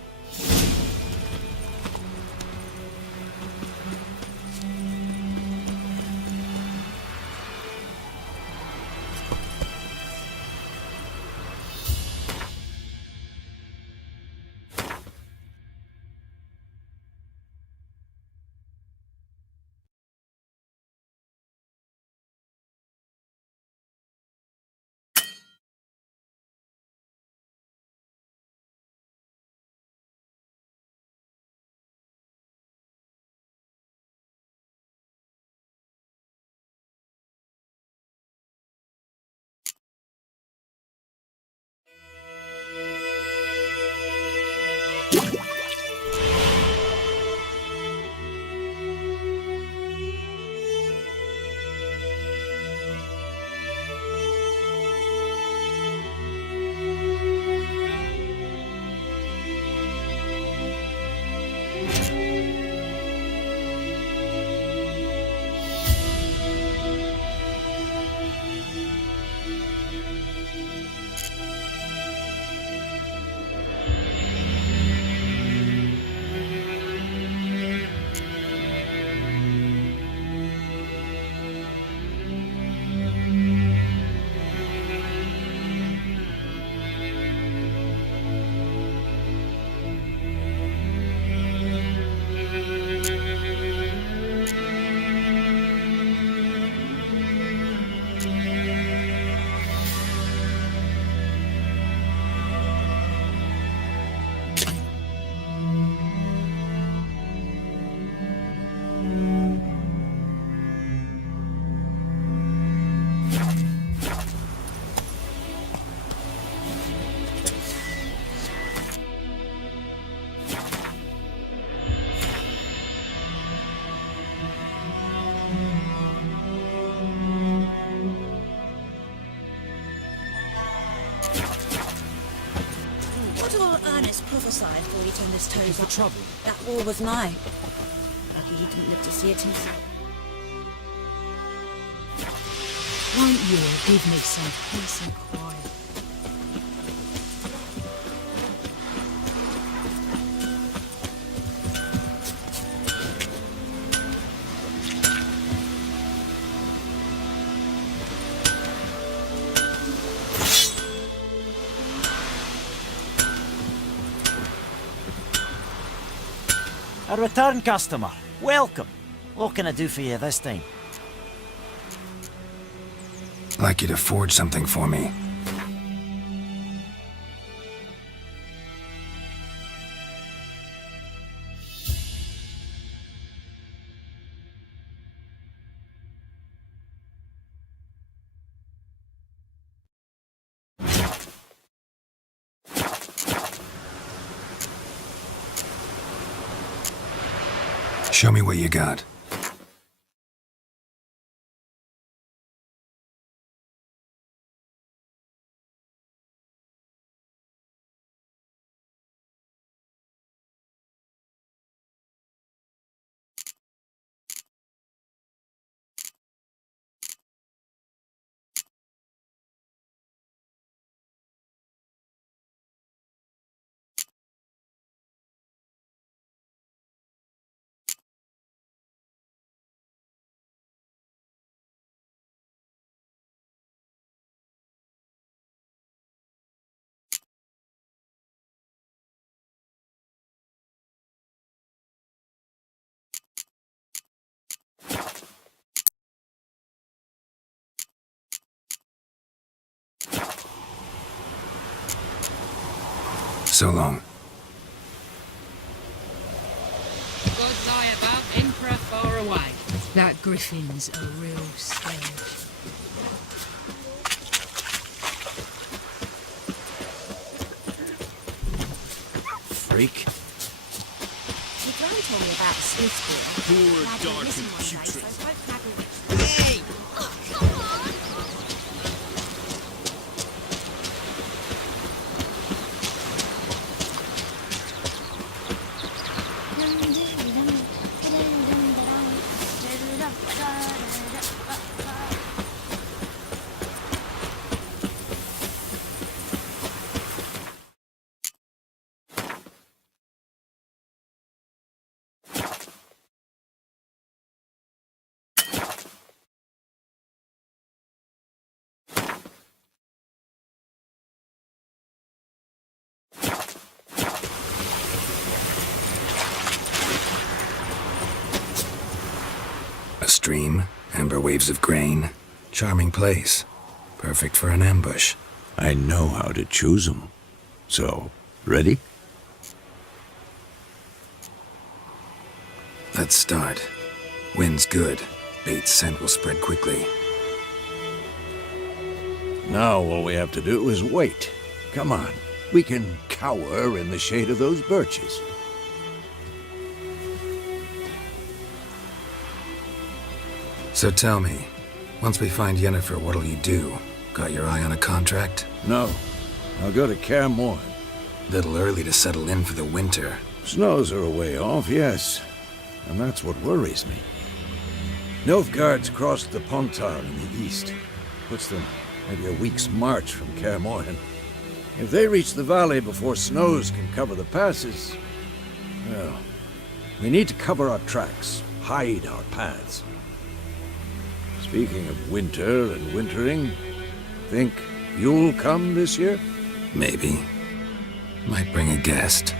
saw Ernest prophesied before he turned his toes up. Trouble. That war was nigh. Lucky he didn't live to see it himself. Won't you give me some peace and quiet? A return customer. Welcome. What can I do for you this time? I'd like you to forge something for me. Show me what you got. So long. Gods eye above, Emperor far away. That griffin's a real stench. Freak. Your gran told me about Smithsburg. Poor, Lad went dark, missing and one day, putrid. so folk Maggle Hey! Oh, come on! A stream, amber waves of grain. Charming place. Perfect for an ambush. I know how to choose 'em. So, ready? Let's start. Wind's good. Bait's scent will spread quickly. Now all we have to do is wait. Come on. We can cower in the shade of those birches. So tell me, once we find Yennefer, what'll you do? Got your eye on a contract? No. I'll go to Kaer Morhen. Little early to settle in for the winter. Snows are a way off, yes. And that's what worries me. Nilfgaard's crossed the Pontar in the east. Puts them maybe a week's march from Kaer Morhen. If they reach the valley before snows can cover the passes, well, we need to cover our tracks, hide our paths. Speaking of winter and wintering, think you'll come this year? Maybe. Might bring a guest.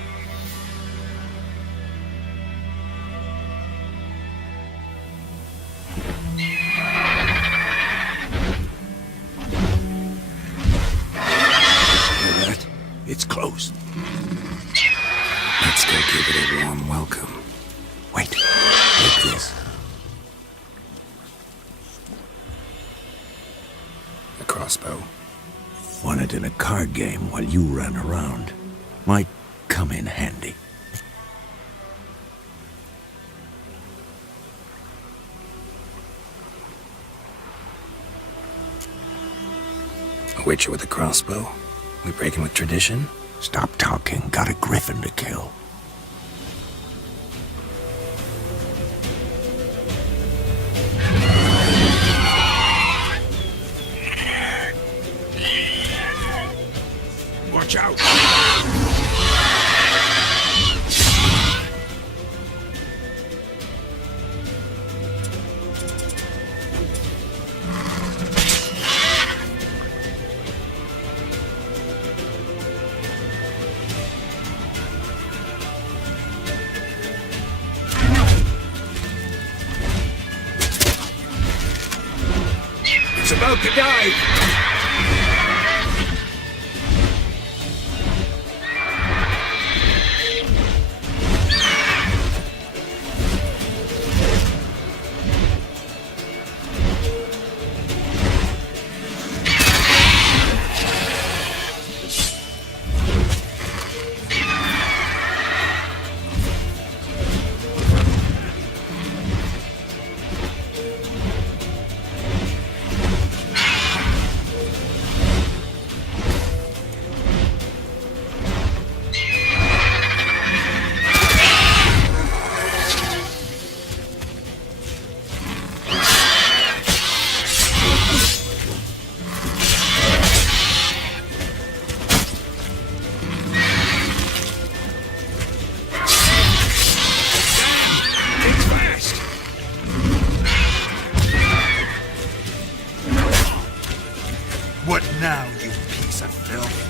Hear that? It's close. Let's go give it a warm welcome. Wait. Take this. A crossbow. Won it in a card game while you ran around. Might come in handy. A witcher with a crossbow? We breaking with tradition? Stop talking. Got a griffin to kill. Watch out! It's about to die! What now, you piece of filth?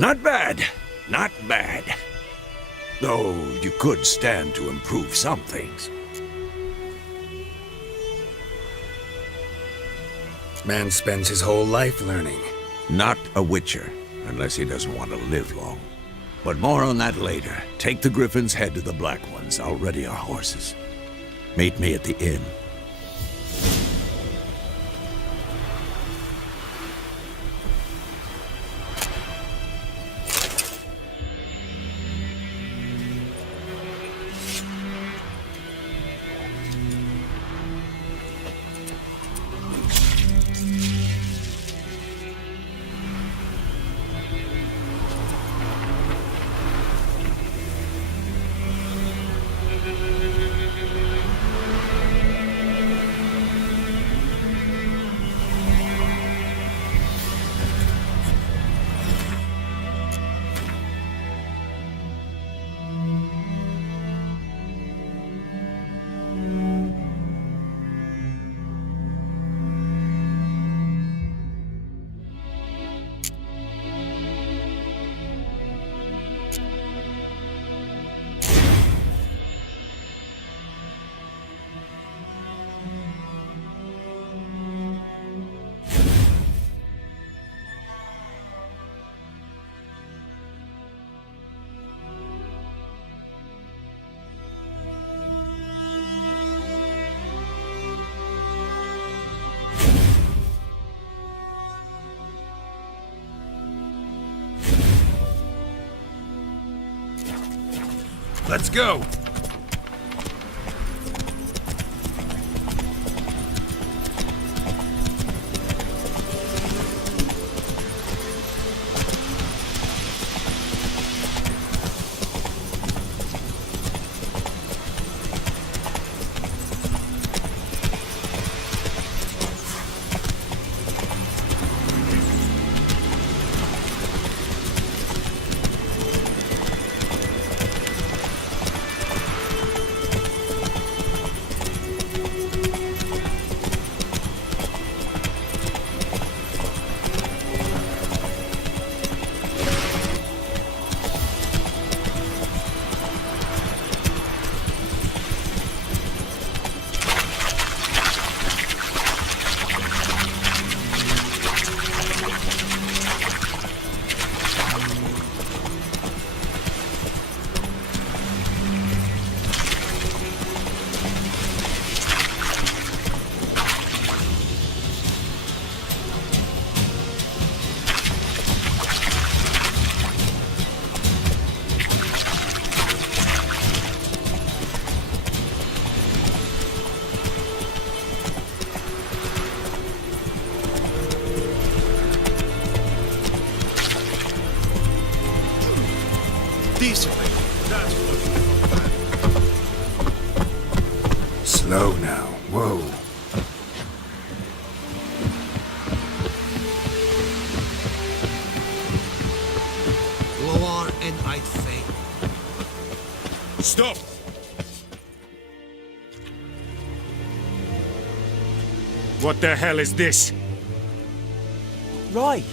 Not bad. Not bad. Though you could stand to improve some things. Man spends his whole life learning. Not a witcher, unless he doesn't want to live long. But more on that later. Take the Griffin's head to the Black Ones. I'll ready our horses. Meet me at the inn. Let's go! Decently. That's what. Slow now. Whoa. Loar and I'd faint. Stop! What the hell is this? Right.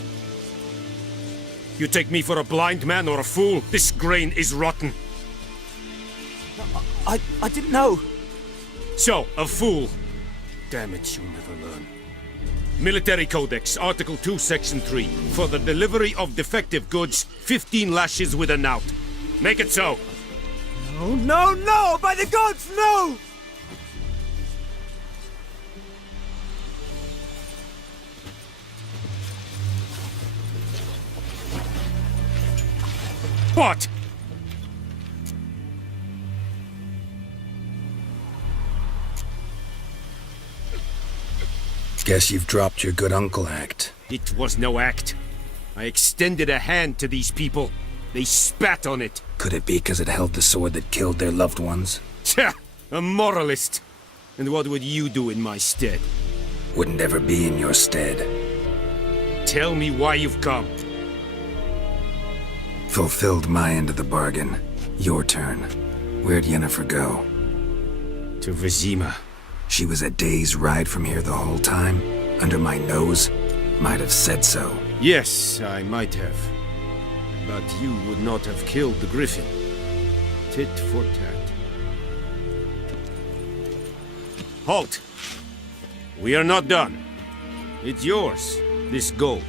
You take me for a blind man or a fool? This grain is rotten. I didn't know. So, a fool. Damn it, you'll never learn. Military Codex, Article 2, Section 3. For the delivery of defective goods, 15 lashes with a knout. Make it so. No, no, no! By the gods, no! What? Guess you've dropped your good uncle act. It was no act. I extended a hand to these people. They spat on it. Could it be because it held the sword that killed their loved ones? Tja, a moralist. And what would you do in my stead? Wouldn't ever be in your stead. Tell me why you've come. Fulfilled my end of the bargain. Your turn. Where'd Yennefer go? To Vizima. She was a day's ride from here the whole time? Under my nose? Might have said so. Yes, I might have. But you would not have killed the griffin. Tit for tat. Halt! We are not done. It's yours, this gold.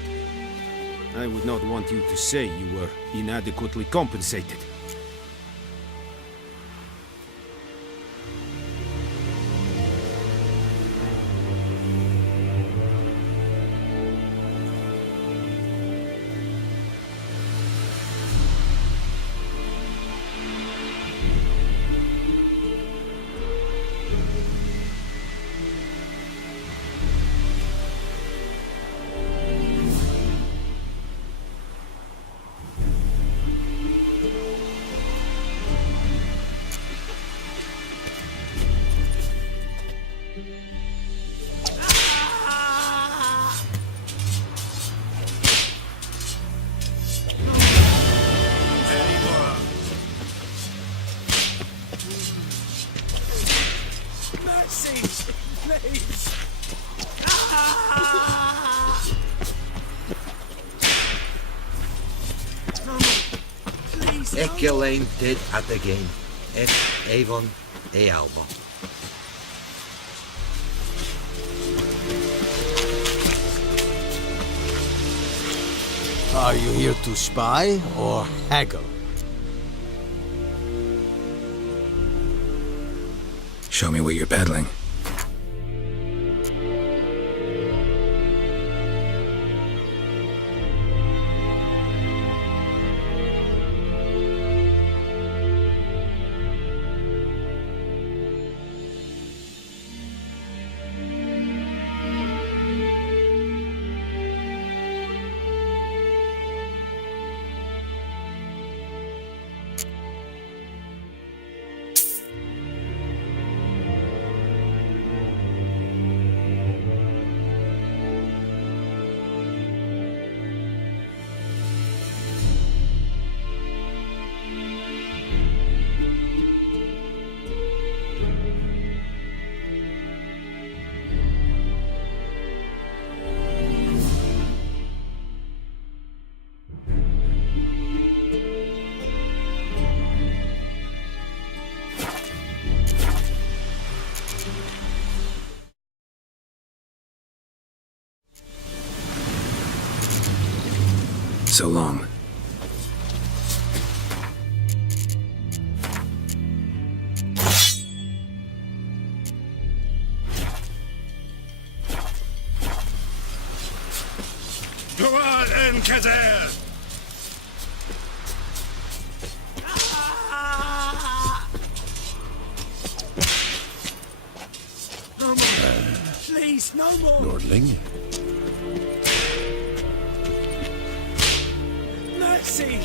I would not want you to say you were inadequately compensated. Eculain did at again. Et Avon e Alba. Are you here to spy or haggle? Show me what you're peddling. So long. Duat en Kazer! No more. Please, no more. Lordling? Mercy,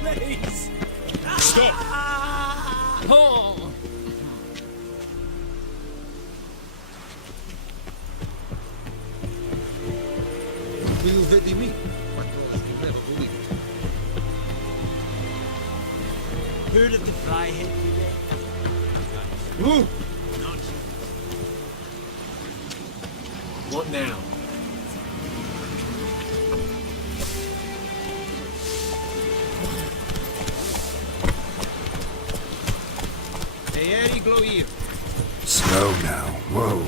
please. Stop! Oh. Will you vedi me? Ma cosa che me lo Heard of the flyhead today? Ooh. What now? Hey, Eddie Gloir. Slow now. Whoa.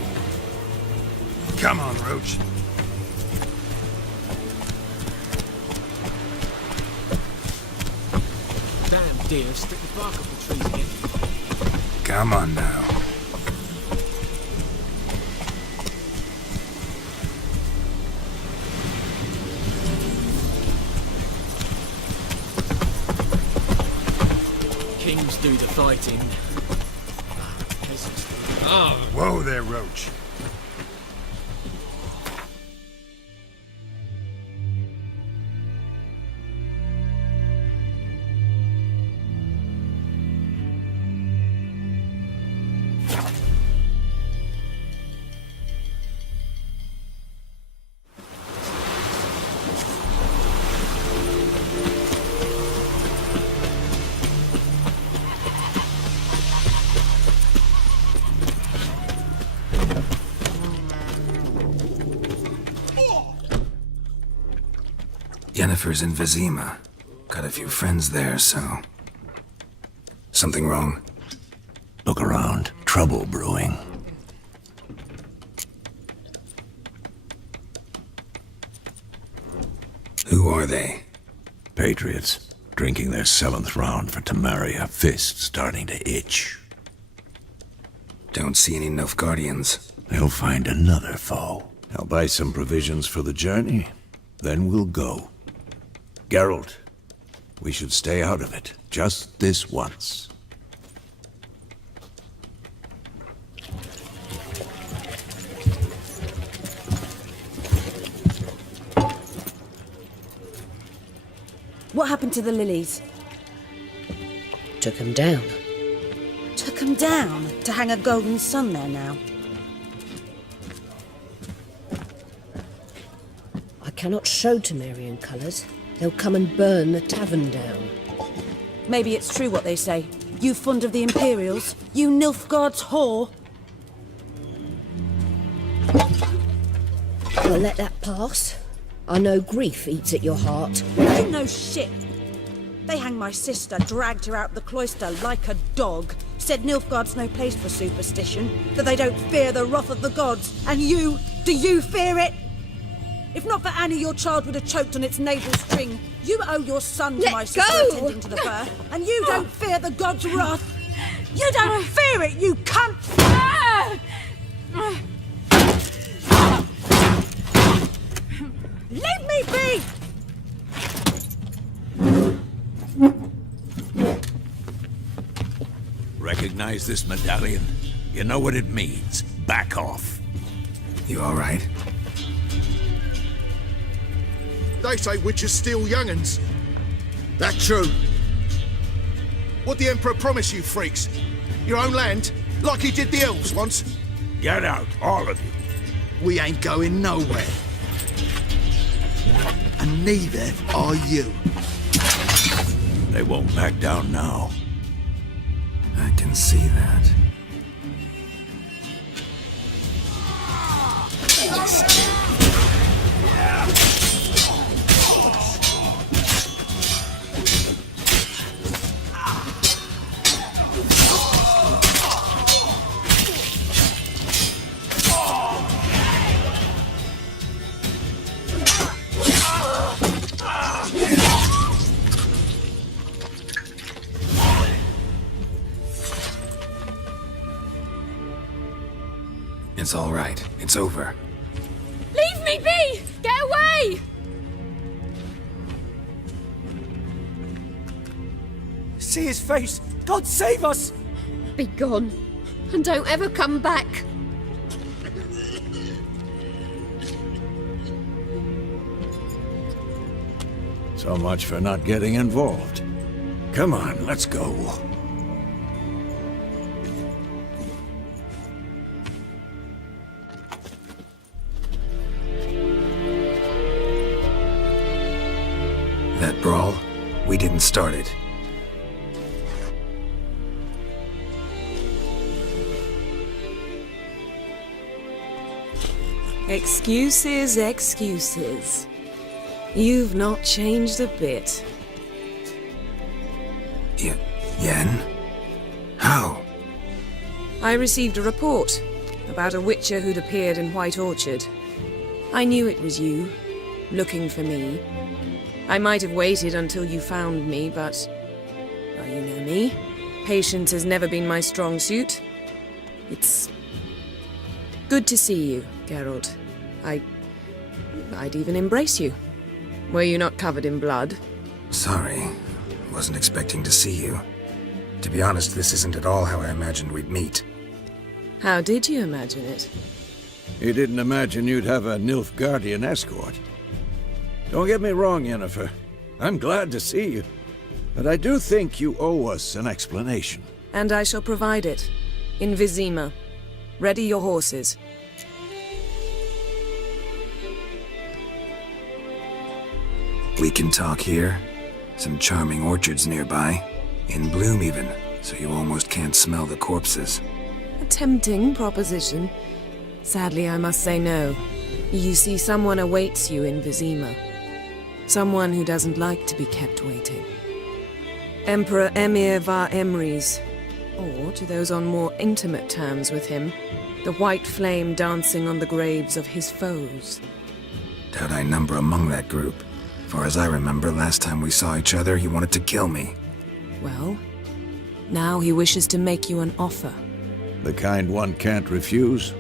Come on, Roach. Damn deer, stripped the bark off the trees again. Come on now. Kings do the fighting. Peasants do. Oh. Whoa there, Roach. Yennefer's in Vizima. Got a few friends there, so... Something wrong? Look around. Trouble brewing. Who are they? Patriots. Drinking their 7th round for Temeria. Fist starting to itch. Don't see any Nilfgaardians. They'll find another foe. I'll buy some provisions for the journey. Then we'll go. Geralt, we should stay out of it. Just this once. What happened to the lilies? Took 'em down. Took 'em down to hang a golden sun there now. I cannot show Temerian colours. They'll come and burn the tavern down. Maybe it's true what they say. You fond of the Imperials? You Nilfgaard's whore? I'll let that pass. I know grief eats at your heart. You know shit. They hanged my sister, dragged her out the cloister like a dog. Said Nilfgaard's no place for superstition, that they don't fear the wrath of the gods. And you, do you fear it? If not for Annie, your child would have choked on its navel string. You owe your son to my sister attending to the birth, and you don't fear the gods' wrath. You don't fear it, you cunt! Leave me be! Recognize this medallion? You know what it means. Back off. You all right? They say witches steal young'uns. That true? What the Emperor promise you, freaks? Your own land? Like he did the elves once? Get out, all of you. We ain't going nowhere. And neither are you. They won't back down now. I can see that. It's all right. It's over. Leave me be! Get away! See his face! God save us! Be gone, and don't ever come back. So much for not getting involved. Come on, let's go. That brawl, we didn't start it. Excuses, excuses. You've not changed a bit. Yen? How? I received a report about a witcher who'd appeared in White Orchard. I knew it was you, looking for me. I might have waited until you found me, but... well, you know me. Patience has never been my strong suit. It's... good to see you, Geralt. I'd even embrace you. Were you not covered in blood? Sorry. Wasn't expecting to see you. To be honest, this isn't at all how I imagined we'd meet. How did you imagine it? He didn't imagine you'd have a Nilfgaardian escort. Don't get me wrong, Yennefer. I'm glad to see you. But I do think you owe us an explanation. And I shall provide it. In Vizima. Ready your horses. We can talk here. Some charming orchards nearby. In bloom even, so you almost can't smell the corpses. A tempting proposition. Sadly, I must say no. You see, someone awaits you in Vizima. Someone who doesn't like to be kept waiting. Emperor Emir var Emrys. Or, to those on more intimate terms with him, the white flame dancing on the graves of his foes. Doubt I number among that group. Far as I remember, last time we saw each other, he wanted to kill me. Well, now he wishes to make you an offer. The kind one can't refuse?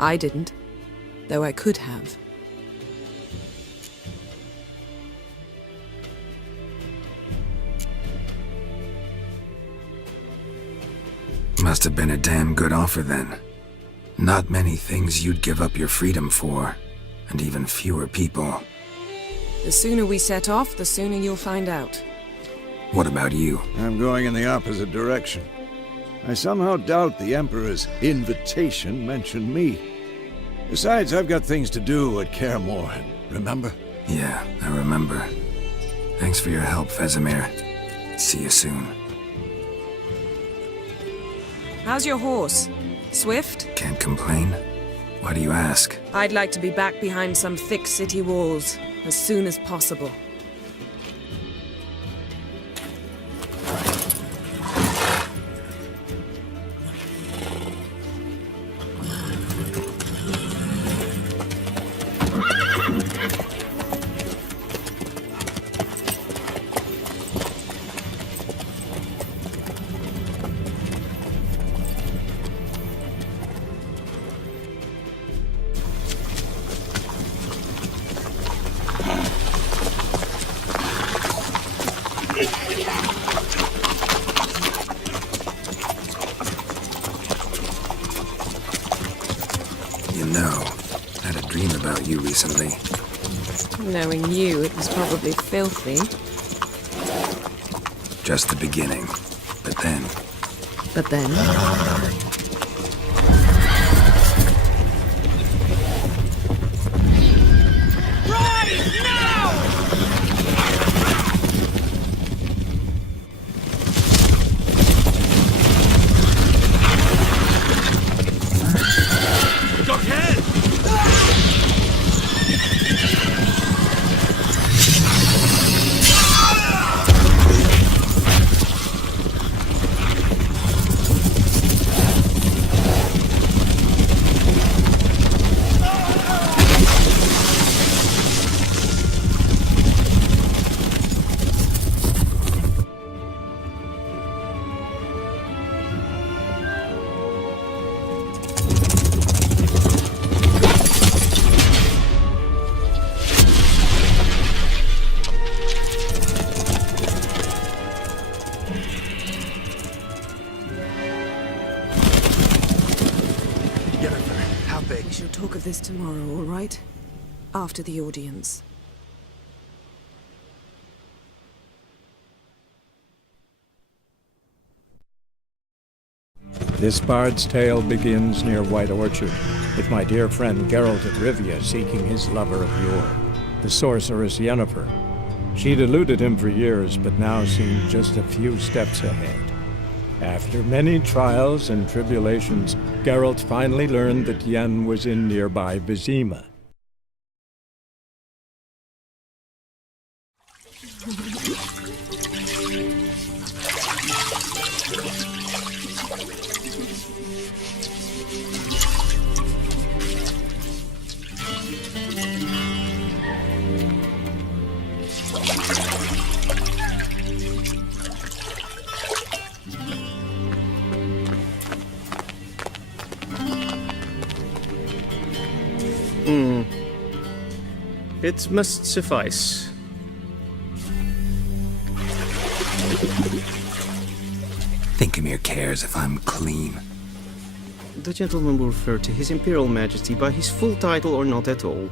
I didn't, though I could have. Must have been a damn good offer then. Not many things you'd give up your freedom for, and even fewer people. The sooner we set off, the sooner you'll find out. What about you? I'm going in the opposite direction. I somehow doubt the Emperor's invitation mentioned me. Besides, I've got things to do at Kaer Morhen, remember? Yeah, I remember. Thanks for your help, Vesemir. See you soon. How's your horse? Swift? Can't complain. Why do you ask? I'd like to be back behind some thick city walls as soon as possible. You know, I had a dream about you recently. Knowing you, it was probably filthy. Just the beginning. But then... But then? We shall talk of this tomorrow, all right? After the audience. This bard's tale begins near White Orchard, with my dear friend Geralt of Rivia seeking his lover of yore, the sorceress Yennefer. She'd eluded him for years, but now seemed just a few steps ahead. After many trials and tribulations, Geralt finally learned that Yen was in nearby Vizima. It must suffice. Thinkamere cares if I'm clean. The gentleman will refer to His Imperial Majesty by his full title or not at all.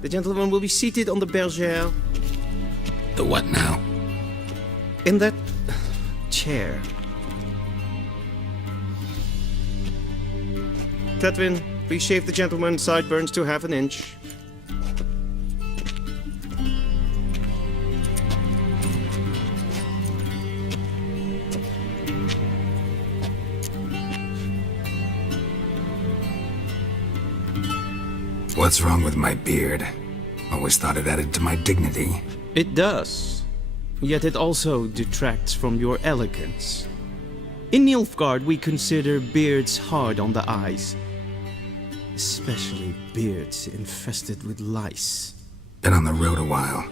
The gentleman will be seated on the bergère. The what now? In that chair. Tedwin, please shave the gentleman's sideburns to half an inch. What's wrong with my beard? Always thought it added to my dignity. It does. Yet it also detracts from your elegance. In Nilfgaard, we consider beards hard on the eyes. Especially beards infested with lice. Been on the road a while.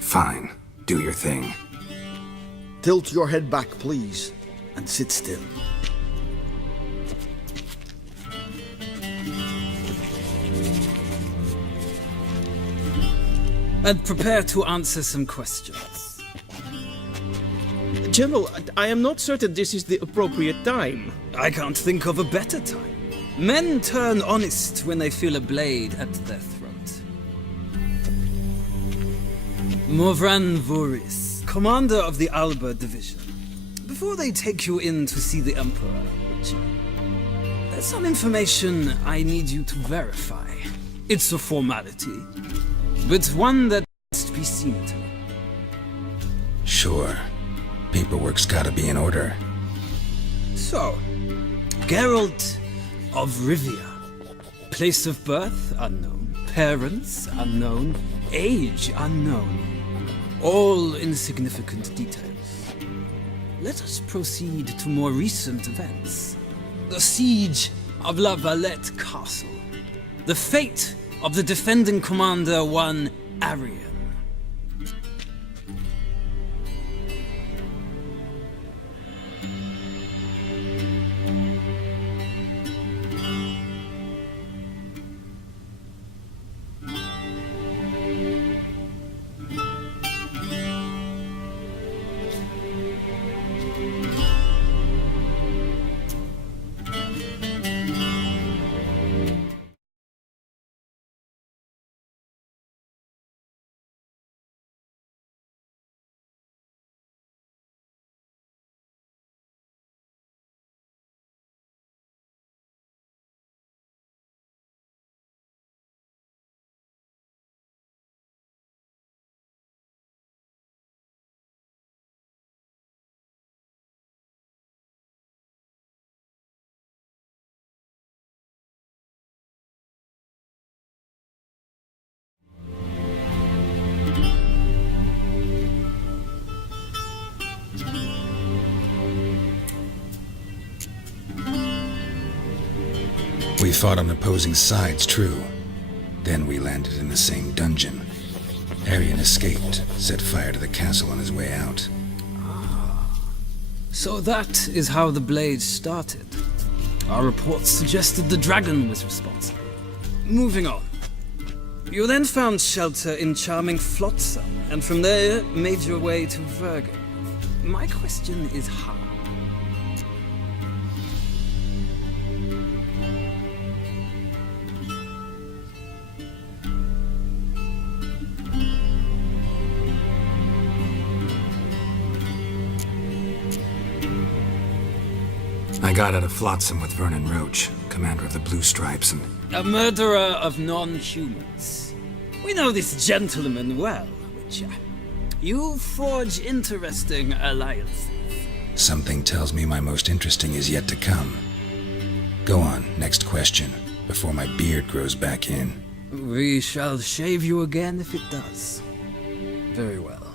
Fine, do your thing. Tilt your head back, please, and sit still. And prepare to answer some questions. General, I am not certain this is the appropriate time. I can't think of a better time. Men turn honest when they feel a blade at their throat. Morvran Voorhis, commander of the Alba Division. Before they take you in to see the Emperor, Witcher, there's some information I need you to verify. It's a formality, but one that must be seen to. Sure. Paperwork's gotta be in order. So, Geralt of Rivia. Place of birth unknown. Parents unknown. Age unknown. All insignificant details. Let us proceed to more recent events. The siege of La Valette Castle. The fate of the defending commander, one Arian. We fought on opposing sides, true. Then we landed in the same dungeon. Arian escaped, set fire to the castle on his way out. So that is how the blade started. Our reports suggested the dragon was responsible. Moving on. You then found shelter in charming Flotsam, and from there made your way to Vergen. My question is how? I got out of Flotsam with Vernon Roach, commander of the Blue Stripes, and... A murderer of non-humans. We know this gentleman well, Witcher. You forge interesting alliances. Something tells me my most interesting is yet to come. Go on, next question, before my beard grows back in. We shall shave you again if it does. Very well.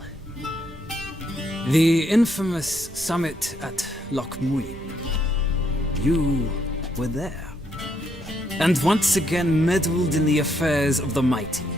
The infamous summit at Loch Muin. You were there. And once again meddled in the affairs of the mighty.